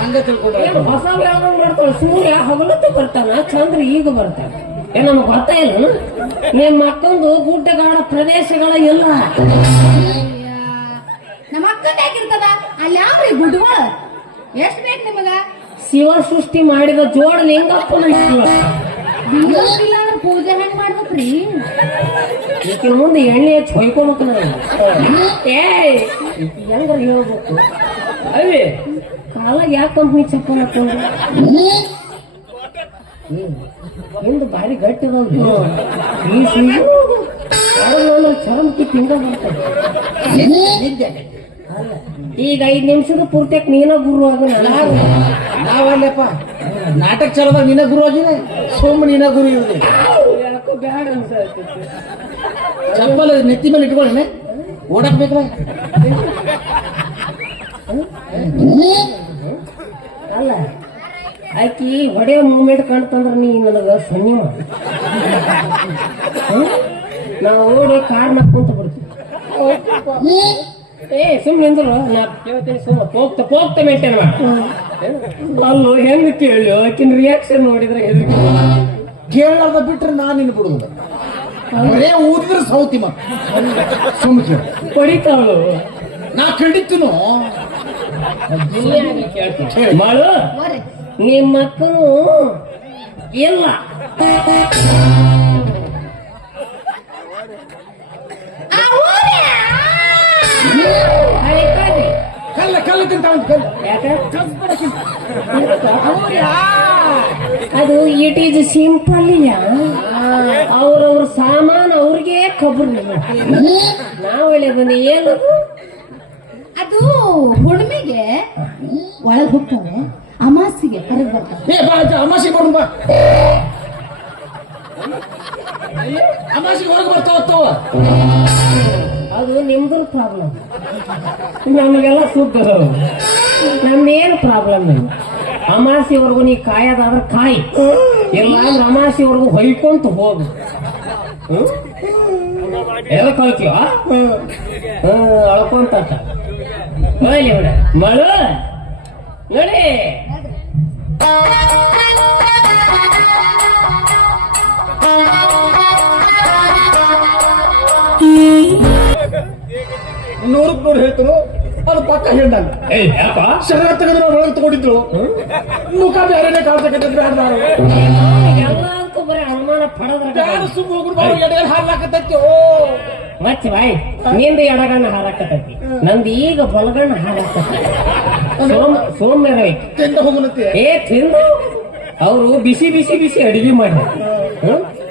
ಹಂಗ ತಿಳ್ಕೊಂಡು ಏನು ಹೊಸ ವ್ಯಾಯಾಮ ಮಾಡ್ತಾಳೆ ಸೂರ್ಯ ಹಗಲತ್ತು ಬರ್ತಾನ ಚಂದ್ರ ಈಗ ಬರ್ತಾನ ಏನ್ ನಮಗ್ ಗೊತ್ತಾ ಇಲ್ಲ ನಿಮ್ಮ ಅಕ್ಕಂದು ಗುಡ್ಡಗಾಡ ಪ್ರದೇಶಗಳ ಎಲ್ಲ ನಮ್ಮ ಅಕ್ಕನ ಯಾಕಿರ್ತದ ಅಲ್ಲಿ ಯಾವ್ರಿ ಗುಡ್ಗಳ ಎಷ್ಟ್ ಬೇಕು ನಿಮಗ ಶಿವ ಸೃಷ್ಟಿ ಮಾಡಿದ ಜೋಡ ಲಿಂಗಪ್ಪನ ಶಿವ ಇಲ್ಲ ಪೂಜೆ ಹೆಂಗ್ ಮಾಡ್ಬೇಕ್ರಿ ಈಕಿನ ಮುಂದೆ ಎಣ್ಣೆ ಹಚ್ಚಿ ಹೊಯ್ಕೊಳಕ್ ಹೆಂಗಾರ ಹೇಳ್ಬೇಕು ಅವಿ ಕಾಲ ಯಾಕೆ ಕಂಪ್ನಿ ಚಪ್ಪಲ್ ಹಾಕೊಂಡ್ರೆ ಹಿಂದ ಭಾರಿ ಗಟ್ಟಿ ಚರಮಕಿ ತಿಂಗ ಬರ್ತದೆ ಈಗ 5 ನಿಮಿಷದ ಪೂರ್ತಿಯಾಗ ನೀನ ಗುರು ಆಗ ನಾವಲ್ಲಪ್ಪ ನಾಟಕ ಚಲೋದಾಗ ನಿನ್ನ ಗುರು ಆಗಿಲ್ಲ ಸೋಮ ನಿನ್ನ ಗುರು ಇರುದೆ ಯಾಕೋ ಬ್ಯಾಡ ಅನ್ಸತ್ತೆ ಚಪ್ಪಲ್ ನೆತ್ತಿ ಮೇಲೆ ಇಟ್ಕೊಳ್ಳೆ ಓಡಕ್ ಬೇಕಲ್ಲ ಅಲ್ಲ ಆಕಿ ಹೊಡೆಯೋ ಮೂಮೆಂಟ್ ಕಾಣ್ತಂದ್ರ ನೀ ನನಗ ಸನ್ನಿ ಮಾಡಿ ನಾವು ಓಡಿ ಕಾರ್ ನಕ್ಕೊಂತ ಬರ್ತೀವಿ ಸುಮ್ಮನೆ ನಿಂದ್ರು ನಾ ಕೇಳ್ತೀನಿ ಸುಮ್ಮ ಪೋಗ್ತ ಮೇಂಟೈನ್ ಮಾಡಿ ಅಲ್ಲೋ ಹೆಂಗ್ ಕೇಳಿ ಆಕಿನ ರಿಯಾಕ್ಷನ್ ನೋಡಿದ್ರೆ ಹೆದರಿಕೆ ಕೇಳಾರ್ದ ಬಿಟ್ರೆ ನಾನು ನಿನ್ನ ಬಿಡುದಿಲ್ಲ ಬರೇ ಊದಿದ್ರೆ ಸೌತಿ ಮತ್ತ ಸುಮ್ಮ ಕೇಳ ಹೊಡಿತಾಳು ನಾ ಖಂಡಿತನು ಕೇಳ್ತೀನಿ ಮಾಡು ನಿಮ್ಮ ಅಕ್ಕನು ಇಲ್ಲ ಕಲ್ಲ ಕಲ್ಲ ತಿಂತ ಕಲ್ಲ ಯಾಕೆ ಅದು ಇಟ್ ಈಸ್ ಸಿಂಪಲ್ ಅವ್ರವ್ರ ಸಾಮಾನು ಅವ್ರಿಗೆ ಖಬರ್ ನಾವಳೆ ಬನ್ನಿ ಏನದು ಅದು ಹುಣ್ಣಿಮೆಗೆ ಒಳಗ್ ಹೋಗ್ತವೆ ಅಮಾಸಿಗೆ ಹೊರಗೆ ಬರ್ತಾವೆ ಏ ಬಾ ಅಮಾಸಿಗೆ ಬರೋಣ ಬಾ ಅಮಾಸಿಗೆ ಹೊರಗೆ ಬರ್ತಾವ ಅದು ನಿಮ್ದು ಪ್ರಾಬ್ಲಮ್ ನಮಗೆಲ್ಲ ಸುದ್ದ ನಮ್ದೇನು ಪ್ರಾಬ್ಲಮ್ ಇಲ್ಲ ಅಮಾಸಿವರೆಗೂ ನೀ ಕಾಯೋದಾದ್ರೆ ಕಾಯಿ ಇಲ್ಲ ಅಂದ್ರೆ ಅಮಾಸಿವರೆಗೂ ಹೊಯ್ಕೊಂತ ಹೋಗು ಎಲ್ಲ ಕಳ್ತೀವ ಅಳ್ಕೊಂತ ಹೋಯ್ಲಿ ಬಿಡ ಮಳು ನೋಡಿ ನೂರಕ್ಕೆ ನೂರು ಹೇಳ್ತರು ಅದು ಪಕ್ಕ ಹೇಳ್ದಂಗ ಶರೀರ ತೆಗೆದು ಒಳಗೆ ತಗೊಂಡಿದ್ರು ಮುಖ ಬೇರೆನೆ ಕಾಡ್ತಕ್ಕಂಥ ಎಲ್ಲದಕ್ಕೂ ಬರೀ ಅನುಮಾನ ಪಡೋದ್ರ ಸುಮ್ಮ ಹೋಗ್ರು ಹಾರ್ಲಾಕತ್ತೈತಿ ಮಚ್ಚ ಬಾಯ್ ನಿಂದು ಎಡಗಣ್ಣ ಹಾರಾಕತೈತಿ ನಂದು ಈಗ ಬಲಗಣ್ಣ ಹಾರಾಕತೈತಿ ಸೋಮ್ಯರ ತಿಂದ ಹೋಗುನತ್ತೆ ತಿಂದು ಅವರು ಬಿಸಿ ಬಿಸಿ ಬಿಸಿ ಅಡಿಗೆ ಮಾಡ್ಯಾರ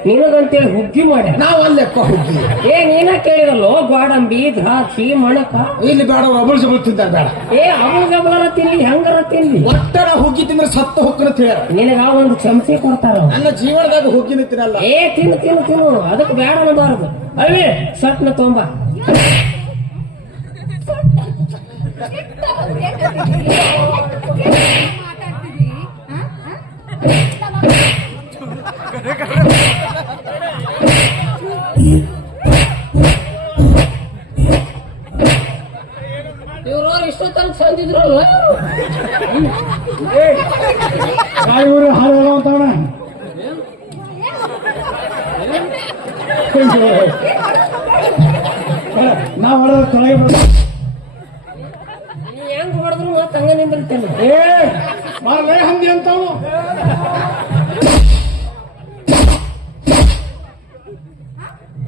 ನಿನಗಂತೇಳಿ ಹುಗ್ಗಿ ಮಾಡ್ಯಾರ ನಾವ್ ಅಲ್ಲೆಪ್ಪ ಹುಗ್ಗಿ ನೀನ ಕೇಳಿದಲ್ಲೋ ಗೋಡಂಬಿ ದ್ರಾಕ್ಷಿ ಮಣಕ ಇಲ್ಲಿ ಬೇಡ ಅಬಲ್ ಜಬಲ್ ತಿಂದ ಬೇಡ ಅವಳ ಜಬಲರ ತಿನ್ಲಿ ಹೆಂಗಾರ ತಿನ್ಲಿ ಒಟ್ಟರ ಹುಗ್ಗಿ ತಿಂದ್ರೆ ಸತ್ತ ಹೊಕ್ಕನ ತಿಳ ನಿನಗ ಒಂದು ಚಮಚೆ ಕೊಡ್ತಾರ ನನ್ನ ಜೀವನದಾಗ ಹುಗ್ಗಿನ ತಿನ್ನಲ್ಲ ತಿನ್ನು ಅದಕ್ಕೆ ಬೇಡ ಅನ್ನಬಾರದು ಅವಿ ಸಟ್ನ ತೊಂಬ ಇವ್ರು ಇಷ್ಟೊತ್ತನ ಸಂದಿದ್ರಲ್ಲ ಕಾಯಿವರು ಹಾರಲ್ಲ ಅಂತವಣ ನಾವು ಹೊಡೆದ ತೊಳಗೆ ಹೆಂಗ್ ಹೊಡೆದ್ರು ಮತ್ತ ಹಂಗ ನಿಂದಿರ್ತೇನೆ. ಏ ಬಾರಲೇ ಹಂದಿ ಅಂತವನು.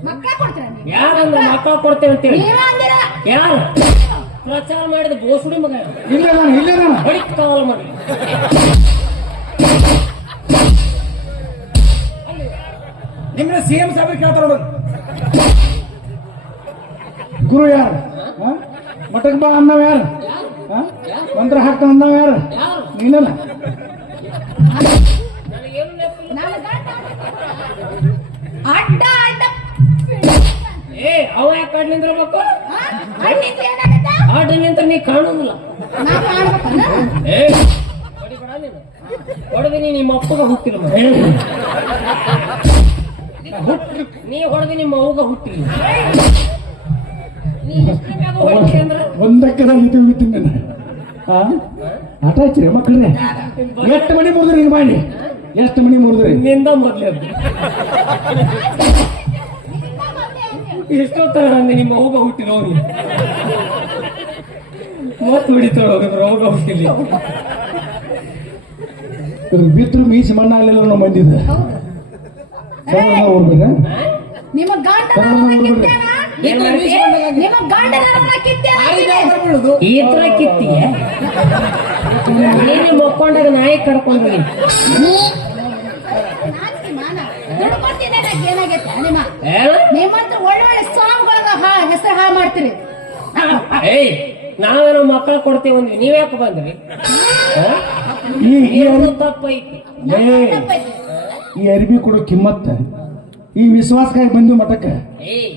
ಮಕ್ಕಳ ಕೊಡ್ತೀರ ನೀವು? ಯಾರಂದ್ರೆ ಮಕ್ಕಳು ಕೊಡ್ತೇವೆ ಅಂತೇಳಿ ನೀವ ಅಂದಿರ. ಯಾರು ಪ್ರಚಾರ ಮಾಡಿದ ಬೋಸುಡಿ ಮಗ ಇಲ್ಲೇ ನಾನು ಹೊಡಿಕ್ ಕಾವಲ್ ಮಾಡಿ ನಿಮ್ನ CM ಸಾಹೇಬ್ರು ಕೇಳ್ತಾರ ನೋಡು. ಗುರು ಯಾರು? ಮಠಕ್ ಬಾ ಅನ್ನವ್ ಯಾರು? ಮಂತ್ರ ಹಾಕ್ತಾನ ಅನ್ನವ್ ಯಾರು? ಯಾರು ನೀನಲ್ಲ. ನನಗೇನು ನೆನಪಿಲ್ಲ. ನನ್ನ ಗಂಡ ಅಡ್ಡ ಅಡ್ಡ ಏ ಅವ ಯಾಕೆ ಕಾಡ್ ನಿಂದಿರ್ಬೇಕು? ಅಡ್ಡಿದ್ರೆ ಏನಾಗತ್ತ? ಆಟ ನಿಂತ ನೀ ಕಾಣೋದಿಲ್ಲ. ನಾ ಕಾಣ್ಬೇಕಲ್ಲ? ಏ ಹೊಡಿಬೇಡ ನೀನು. ಹೊಡೆದಿನಿ ನಿಮ್ಮ ಅಪ್ಪಗ ಹುಟ್ಟಿಲ್ಲ ಮಗ. ನೀ ಹೊಡೆದಿ ನಿಮ್ಮ ಅವ್ಗ ಹುಟ್ಟಿಲ್ಲ. ನೀ ಎಷ್ಟು ಬೇಗ ಹೊಡಿತಿ ಅಂದ್ರೆ ಒಂದಕ್ಕೆ ಬಿತ್ತೀನಿ ನಾನು. ಆಟ ಹಚ್ಚಿರಿ ಮಕ್ಕಳ್ರೆ. ಎಷ್ಟು ಮನಿ ಮುರಿದ್ರಿ ಹಿಂಗ್ ಮಾಡಿ? ಎಷ್ಟು ಮನಿ ಮುರಿದ್ರಿ? ನಿಂದ ಮೊದ್ಲೇ ಅದು ಎಷ್ಟೊತ್ತ ನಿಮ್ಮ ಅವ್ಗ ಹುಟ್ಟಿಲ್ಲ ಹೋಗಿ ಮತ್ ಹೊಡಿತಾಳ ರೋಗ ಹುಟ್ಟಿಲ್ಲ. ಬಿದ್ರು ಮೀಸಿ ಮಣ್ಣಾಗಲಿಲ್ಲ ನಮ್ಮ ಮಂದಿದ. ಹೋಗ್ಬೇಕ ನಿಮ್ಮ ಗಂಡ ನಿಮ್ಮ ಗಂಡ ಈ ತರ ಕಿತ್ತಿಗೆ ನೀನು ಮಕ್ಕೊಂಡಾಗ ನಾಯಿ ಕಡ್ಕೊಂಡ್ರಿ. ಏನಾಗೈತೆ ನಿಮ್ಮಂತ ಒಳ್ಳೊಳ್ಳೆ ಸಾಂಗ್ಗಳನ್ನ ಹೆಸರು ಹಾಳು ಮಾಡ್ತೀರಿ. ಏಯ್ ನಾವೇನೋ ಮಕ್ಕಳ ಕೊಡ್ತೇವೆ ಅಂದ್ವಿ, ನೀವ್ಯಾಕೆ ಬಂದ್ರಿ? ತಪ್ಪೈತಿ. ಈ ಅರಿಬಿ ಕೊಡೋ ಕಿಮ್ಮತ್ತ ಈ ವಿಶ್ವಾಸಕ್ಕಾಗಿ ಬಂದ್ವಿ ಮಠಕ್ಕೆ.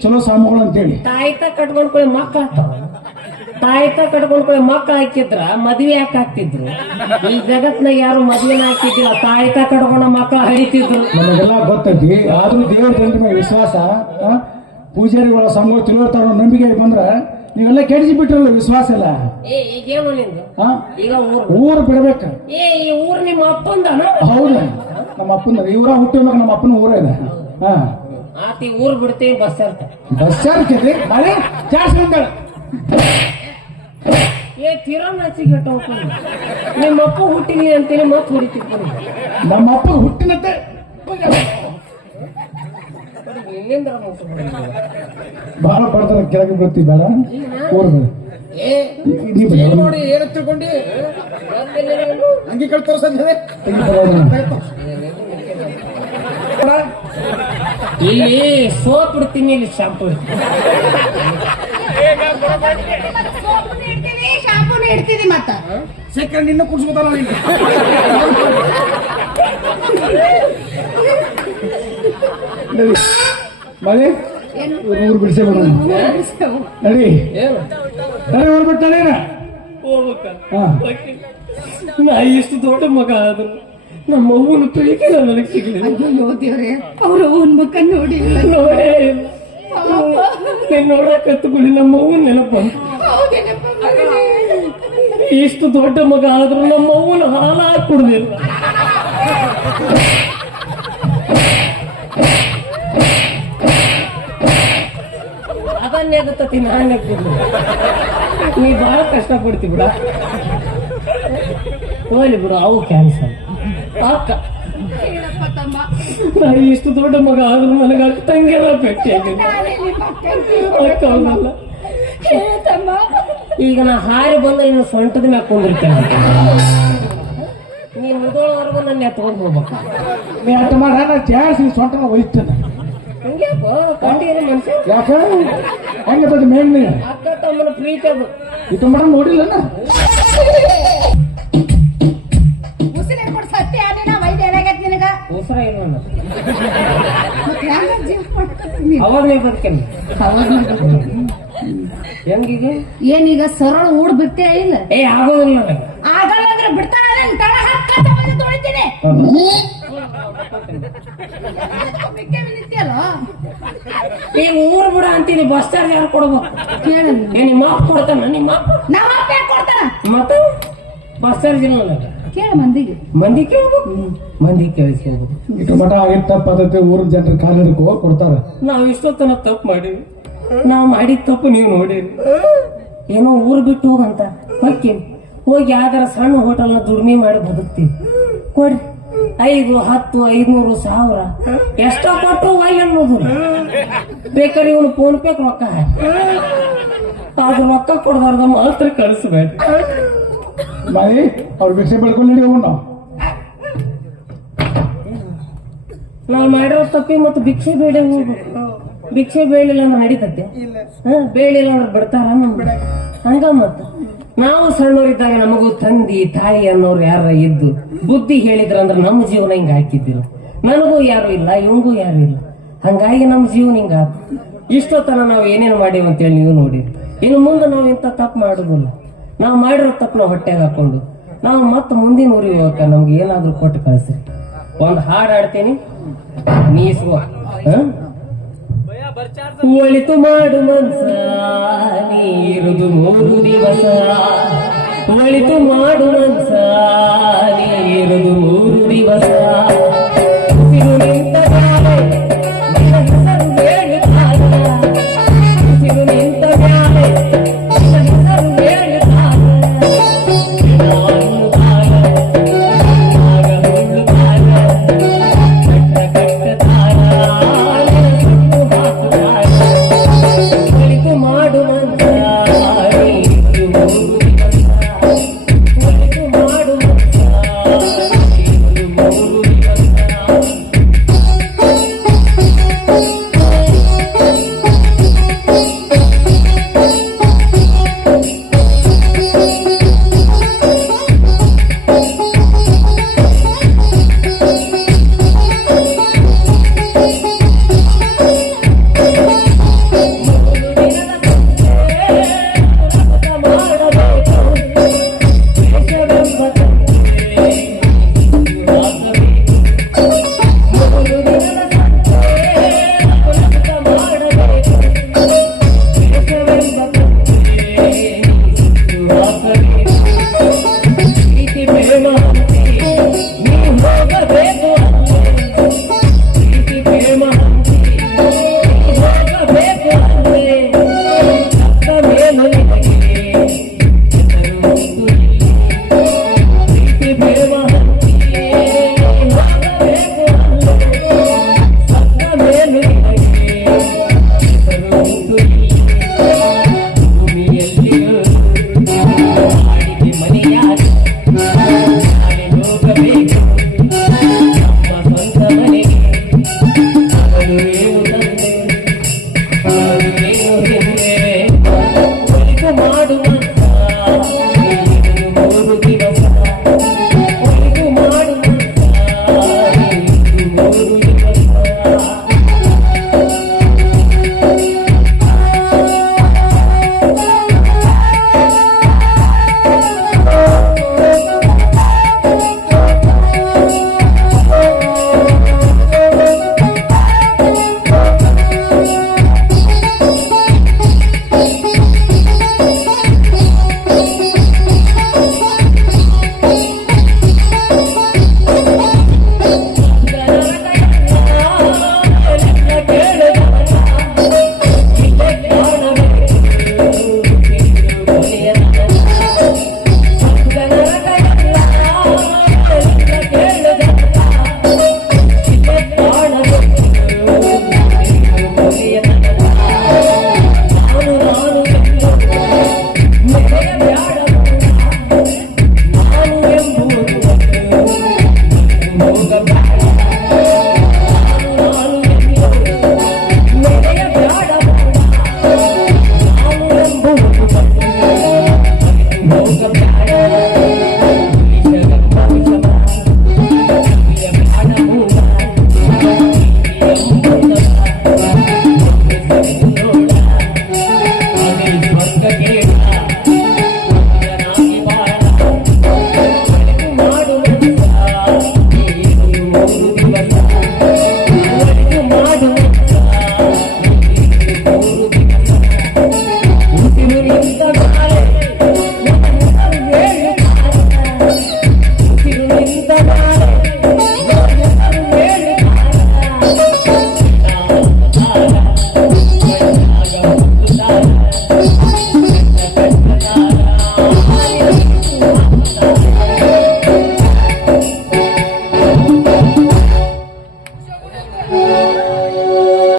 ಚಲೋ ಸ್ವಾಮಿಗಳು ಅಂತೇಳಿ ತಾಯ್ತ ಕಟ್ಕೊಂಡ್ಕೊಳ್ಳಿ ಮಕ್ಕಳ ತಾಯ್ತ ಕಟ್ಕೊಂಡ್ಕೊಳ್ಳಿ ಮಕ್ಕಳು ಹಾಕಿದ್ರ ಮದ್ವೆ ಯಾಕೆ ಹಾಕ್ತಿದ್ರು? ಈ ಜಗತ್ನಾಗ ಯಾರು ಮದ್ವೆನ ಹಾಕಿದ್ದಿಲ್ಲ, ತಾಯ್ತ ಕಟ್ಕೊಂಡ ಮಕ್ಕಳು ಹರಿತಿದ್ರು. ನಮಗೆಲ್ಲ ಗೊತ್ತೈತಿ. ಆದ್ರೂ ದೇವ್ರ ಜನರ ಮೇಲೆ ವಿಶ್ವಾಸ, ಪೂಜಾರಿಗಳ ಸ್ವಾಮಿಗಳು ತಿಳುವರ್ತಾರ ನಂಬಿಕೆ ಬಂದ್ರ ನೀವೆಲ್ಲ ಕೆಡಿಸಿ ಬಿಟ್ರಲ್ಲ ವಿಶ್ವಾಸ ಎಲ್ಲ. ಏ ಈಗೇನು ನಿಂದು ಈಗ ಊರು ಬಿಡ್ಬೇಕ. ಏ ಈ ಊರ್ ನಿಮ್ಮ ಅಪ್ಪಂದನ? ಹೌದ, ನಮ್ಮ ಅಪ್ಪನ ಇವರ ಹುಟ್ಟಿದಾಗ ನಮ್ಮ ಅಪ್ಪನ ಊರ ಇದೆ. ಆತಿ ಊರ್ ಬಿಡ್ತೀವಿ ಬಸ್ ಇರ್ತ ಬಸ್ ಚಾರ್ಜ್ ಮಳೆ ಚಾರ್ಜ್ ಬಂದಾಳ. ಏ ತೀರಾ ನಾಚಿಗೆ ನಿಮ್ಮ ಅಪ್ಪ ಹುಟ್ಟಿನಿ ಅಂತೇಳಿ ಮತ್ ಹೊಡಿತಿರ್ತೀನಿ. ನಮ್ಮ ಅಪ್ಪ ಹುಟ್ಟಿನಂತೆ ಬಹಳ ಬಡ್ತಾರ ಕೆಳಗೆ ಬೀಳ್ತೀವಿ ಬೇಡ ಊರ್ ನೋಡಿ ಏನು ತಿಳ್ಕೊಂಡಿ ಹಂಗೆ ಕೇಳ್ತಾರ ಸಂಜೆ ಇಲ್ಲಿ ಸೋಪ್ ಬಿಡ್ತೀನಿ, ಇಲ್ಲಿ ಶಾಂಪು ಶಾಂಪೂನು ಇಡ್ತೀವಿ ಮತ್ತ ಸೆಕೆಂಡ್ ನಿನ್ನ ಕುಡ್ಸ್ಕೊತಾರ. ಮಳೆ ಊರು ಬಿಡಿಸೇ ಬಿಡ ನಡಿ ನಡಿ ಊರು ಬಿಟ್ಟು ನಡೀನ. ನಾ ಇಷ್ಟು ದೊಡ್ಡ ಮಗ ಆದ್ರು ನಮ್ಮ ಅವ್ವನ ಪ್ರೀತಿ ನನಗೆ ಸಿಗ್ಲಿಲ್ಲ. ಅಯ್ಯೋ ದೇವ್ರೆ, ಅವ್ರ ಅವನ ಮುಖ ನೋಡಿ ನೋಡೇ ಇಲ್ಲ. ನೀನ್ ನೋಡಕತ್ತುಕೊಳ್ಳಿ ನಮ್ಮ ಅವ್ವನ ನೆನಪ. ಇಷ್ಟು ದೊಡ್ಡ ಮಗ ಆದ್ರೂ ನಮ್ಮ ಅವ್ವನ ಹಾಲ ಕುಡ್ದಿಲ್ಲ. ಅದನ್ನೇ ಗೊತ್ತಿ ನಾನು ನೀ ಬಹಳ ಕಷ್ಟ ಪಡ್ತಿ ಬಿಡ. ಹೋಗ್ಲಿ ಬಿಡು, ಅವು ಕ್ಯಾನ್ಸಲ್ ಅಕ್ಕ. ನಾ ಇಷ್ಟು ದೊಡ್ಡ ಮಗ ಆದ್ರೂ ನನಗೆ ಅಕ್ಕ ತಂಗಿಯಲ್ಲ ಭೇಟಿ ಆಗಿಲ್ಲ. ಅಕ್ಕ ಅವನಲ್ಲ. ಈಗ ನಾ ಹಾರಿ ಬಂದ ಇನ್ನು ಸೊಂಟದ ಮ್ಯಾಗ ಕೊಂಡಿರ್ತೇನೆ. ನೀನ್ ಮುದೋಳವರೆಗೂ ನನ್ನ ಎತ್ಕೊಂಡು ಹೋಗ್ಬೇಕು. ನೀ ಅಟ್ಟ ಮಾಡ ನಾ ಜಾಸ್ತಿ ಸೊಂಟನ ಒಯ್ತೇನೆ. ಕಂಡಿರ ಮನುಷ್ಯ ಯಾಕ ಹೆಂಗದ ಮೇನ್ ಅಕ್ಕ ತಮ್ಮನ ಪ್ರೀತಿ ಅದು ಇದು ಮೇಡಮ್ ನೋಡಿಲ್ಲ ಉಸಿರು ಕೊಟ್ಟು ಸತ್ಯ ಆದಿನ ವೈದ್ಯ ಏನಾಗೈತಿ ನಿನಗ? ಉಸಿರ ಇಲ್ಲ ಮತ್ತೆ ಹೆಂಗ ಜೀವ ಮಾಡ್ಕೊತೀನಿ? ಅವಾಗನೇ ಬದುಕೇನೆ ಹೆಂಗೀಗ? ಏನೀಗ ಸರಳ ಊಡ್ ಬಿಡ್ತೇ ಇಲ್ಲ? ಏ ಆಗೋದಿಲ್ಲ ನನಗೆ. ಆಗಲ್ಲ ಅಂದ್ರೆ ಬಿಡ್ತಾನ ತಳ ಹಾಕಂತ ಬಂದು ತೊಳಿತೀನಿ. ಈಗ ಊರು ಬಿಡ ಅಂತೀನಿ, ಬಸ್ ಚಾರ್ಜ್ ಯಾರು ಕೊಡ್ಬೇಕು? ಏ ನಿಮ್ಮ ಅಪ್ಪ ಕೊಡ್ತಾನ? ನಿಮ್ಮ ನಮ್ಮ ಅಪ್ಪ ಯಾಕೆ ಕೊಡ್ತಾನ? ಮತ್ತೆ ಬಸ್ ಚಾರ್ಜ್ ಇಲ್ಲ ನನಗೆ. ಕೇಳ ಮಂದಿಗೆ, ಮಂದಿ ಕೇಳ್ಬೇಕು, ಮಂದಿ ಕೇಳಿಸ್ಕೋಬೇಕು. ಇಟ್ಟು ಮಠ ಆಗಿದ್ದ ಪದ್ಧತಿ ಊರ ಜನರ ಕಾಲಿಡ್ಕೋ ಕೊಡ್ತಾರ. ನಾವ್ ಇಷ್ಟೊತ್ತನ ತಪ್ಪು ಮಾಡಿವಿ, ನಾವ್ ಮಾಡಿದ ತಪ್ಪು ನೀವು ನೋಡಿರಿ. ಏನೋ ಊರು ಬಿಟ್ಟು ಹೋಗಂತ ಹೊಕ್ಕೇನಿ. ಹೋಗಿ ಯಾವ್ದಾರ ಸಣ್ಣ ಹೋಟೆಲ್ನ ದುಡಿಮೆ ಮಾಡಿ ಬದುಕ್ತೀವಿ. ಕೊಡ್ರಿ 5, 10, 500, 1000 ಎಷ್ಟೋ ಕೊಟ್ಟರು ಒಯ್ಯ ಅನ್ನೋದು. ಬೇಕಾದ್ರೆ ಇವನು ಫೋನ್ ಪೇ ರೊಕ್ಕ ಅದ್ರ ರೊಕ್ಕ ಕೊಡಬಾರ್ದ ಮಾತ್ರ ಕಳಿಸ್ಬೇಡ. ಬಾಯಿ ಅವ್ರ ಭಿಕ್ಷೆ ಬೆಳ್ಕೊಂಡು ನಡಿ ಹೋಗೋಣ. ನಾವು ಮಾಡಿರೋ ತಪ್ಪಿ ಮತ್ತು ಭಿಕ್ಷೆ ಬೇಡ ಹೋಗ್ಬೇಕು. ಭಿಕ್ಷೆ ಬೇಳಿಲ್ಲ ಅಂದ್ರೆ ನಡೀತತ್ತೆ, ಬೇಳಿಲ್ಲ ಅಂದ್ರೆ ಬಿಡ್ತಾರ ಹಂಗ. ಮತ್ತ ನಾವು ಸಣ್ಣವರಿದ್ದಾಗ ನಮಗೂ ತಂದಿ ತಾಯಿ ಅನ್ನೋರು ಯಾರ ಇದ್ದು ಬುದ್ಧಿ ಹೇಳಿದ್ರಂದ್ರೆ ನಮ್ಮ ಜೀವನ ಹಿಂಗ ಹಾಕಿದ್ದಿಲ್ಲ. ನನಗೂ ಯಾರು ಇಲ್ಲ, ಇವಂಗೂ ಯಾರು ಇಲ್ಲ, ಹಂಗಾಗಿ ನಮ್ಮ ಜೀವನ ಹಿಂಗ ಇಷ್ಟೊತ್ತನ ನಾವು ಏನೇನು ಮಾಡೀವಿ ಅಂತೇಳಿ ನೀವು ನೋಡಿರಿ. ಇನ್ನು ಮುಂದೆ ನಾವು ಇಂಥ ತಪ್ಪು ಮಾಡುದಿಲ್ಲ. ನಾವು ಮಾಡಿರೋ ತಪ್ಪು ನಾವು ಹೊಟ್ಟೆಗೆ ಹಾಕೊಂಡು ನಾವು ಮತ್ತೆ ಮುಂದಿನ ಊರಿಗೆ ಹೋಗಕ್ಕ ನಮ್ಗೆ ಏನಾದ್ರೂ ಕೊಟ್ಟು ಕಳಿಸ್ರಿ. ಒಂದು ಹಾಡು ಹಾಡ್ತೀನಿ, ನೀಸ್ಕೋ. ಒಳಿತು ಮಾಡು ಮನ್ಸ ನೀರುದು 3 ದಿವಸ, ಒಳಿತು ಮಾಡು ಮನ್ಸ ನೀರುದು 3 ದಿವಸ. ಉಸಿರು ನಿಂತ ಮ್ಯಾಲೆ ನಿನ್ನ ಹೆಸರು ಹೇಳುತ್ತಾರ, ಉಸಿರು ನಿಂತ ಮ್ಯಾಲೆ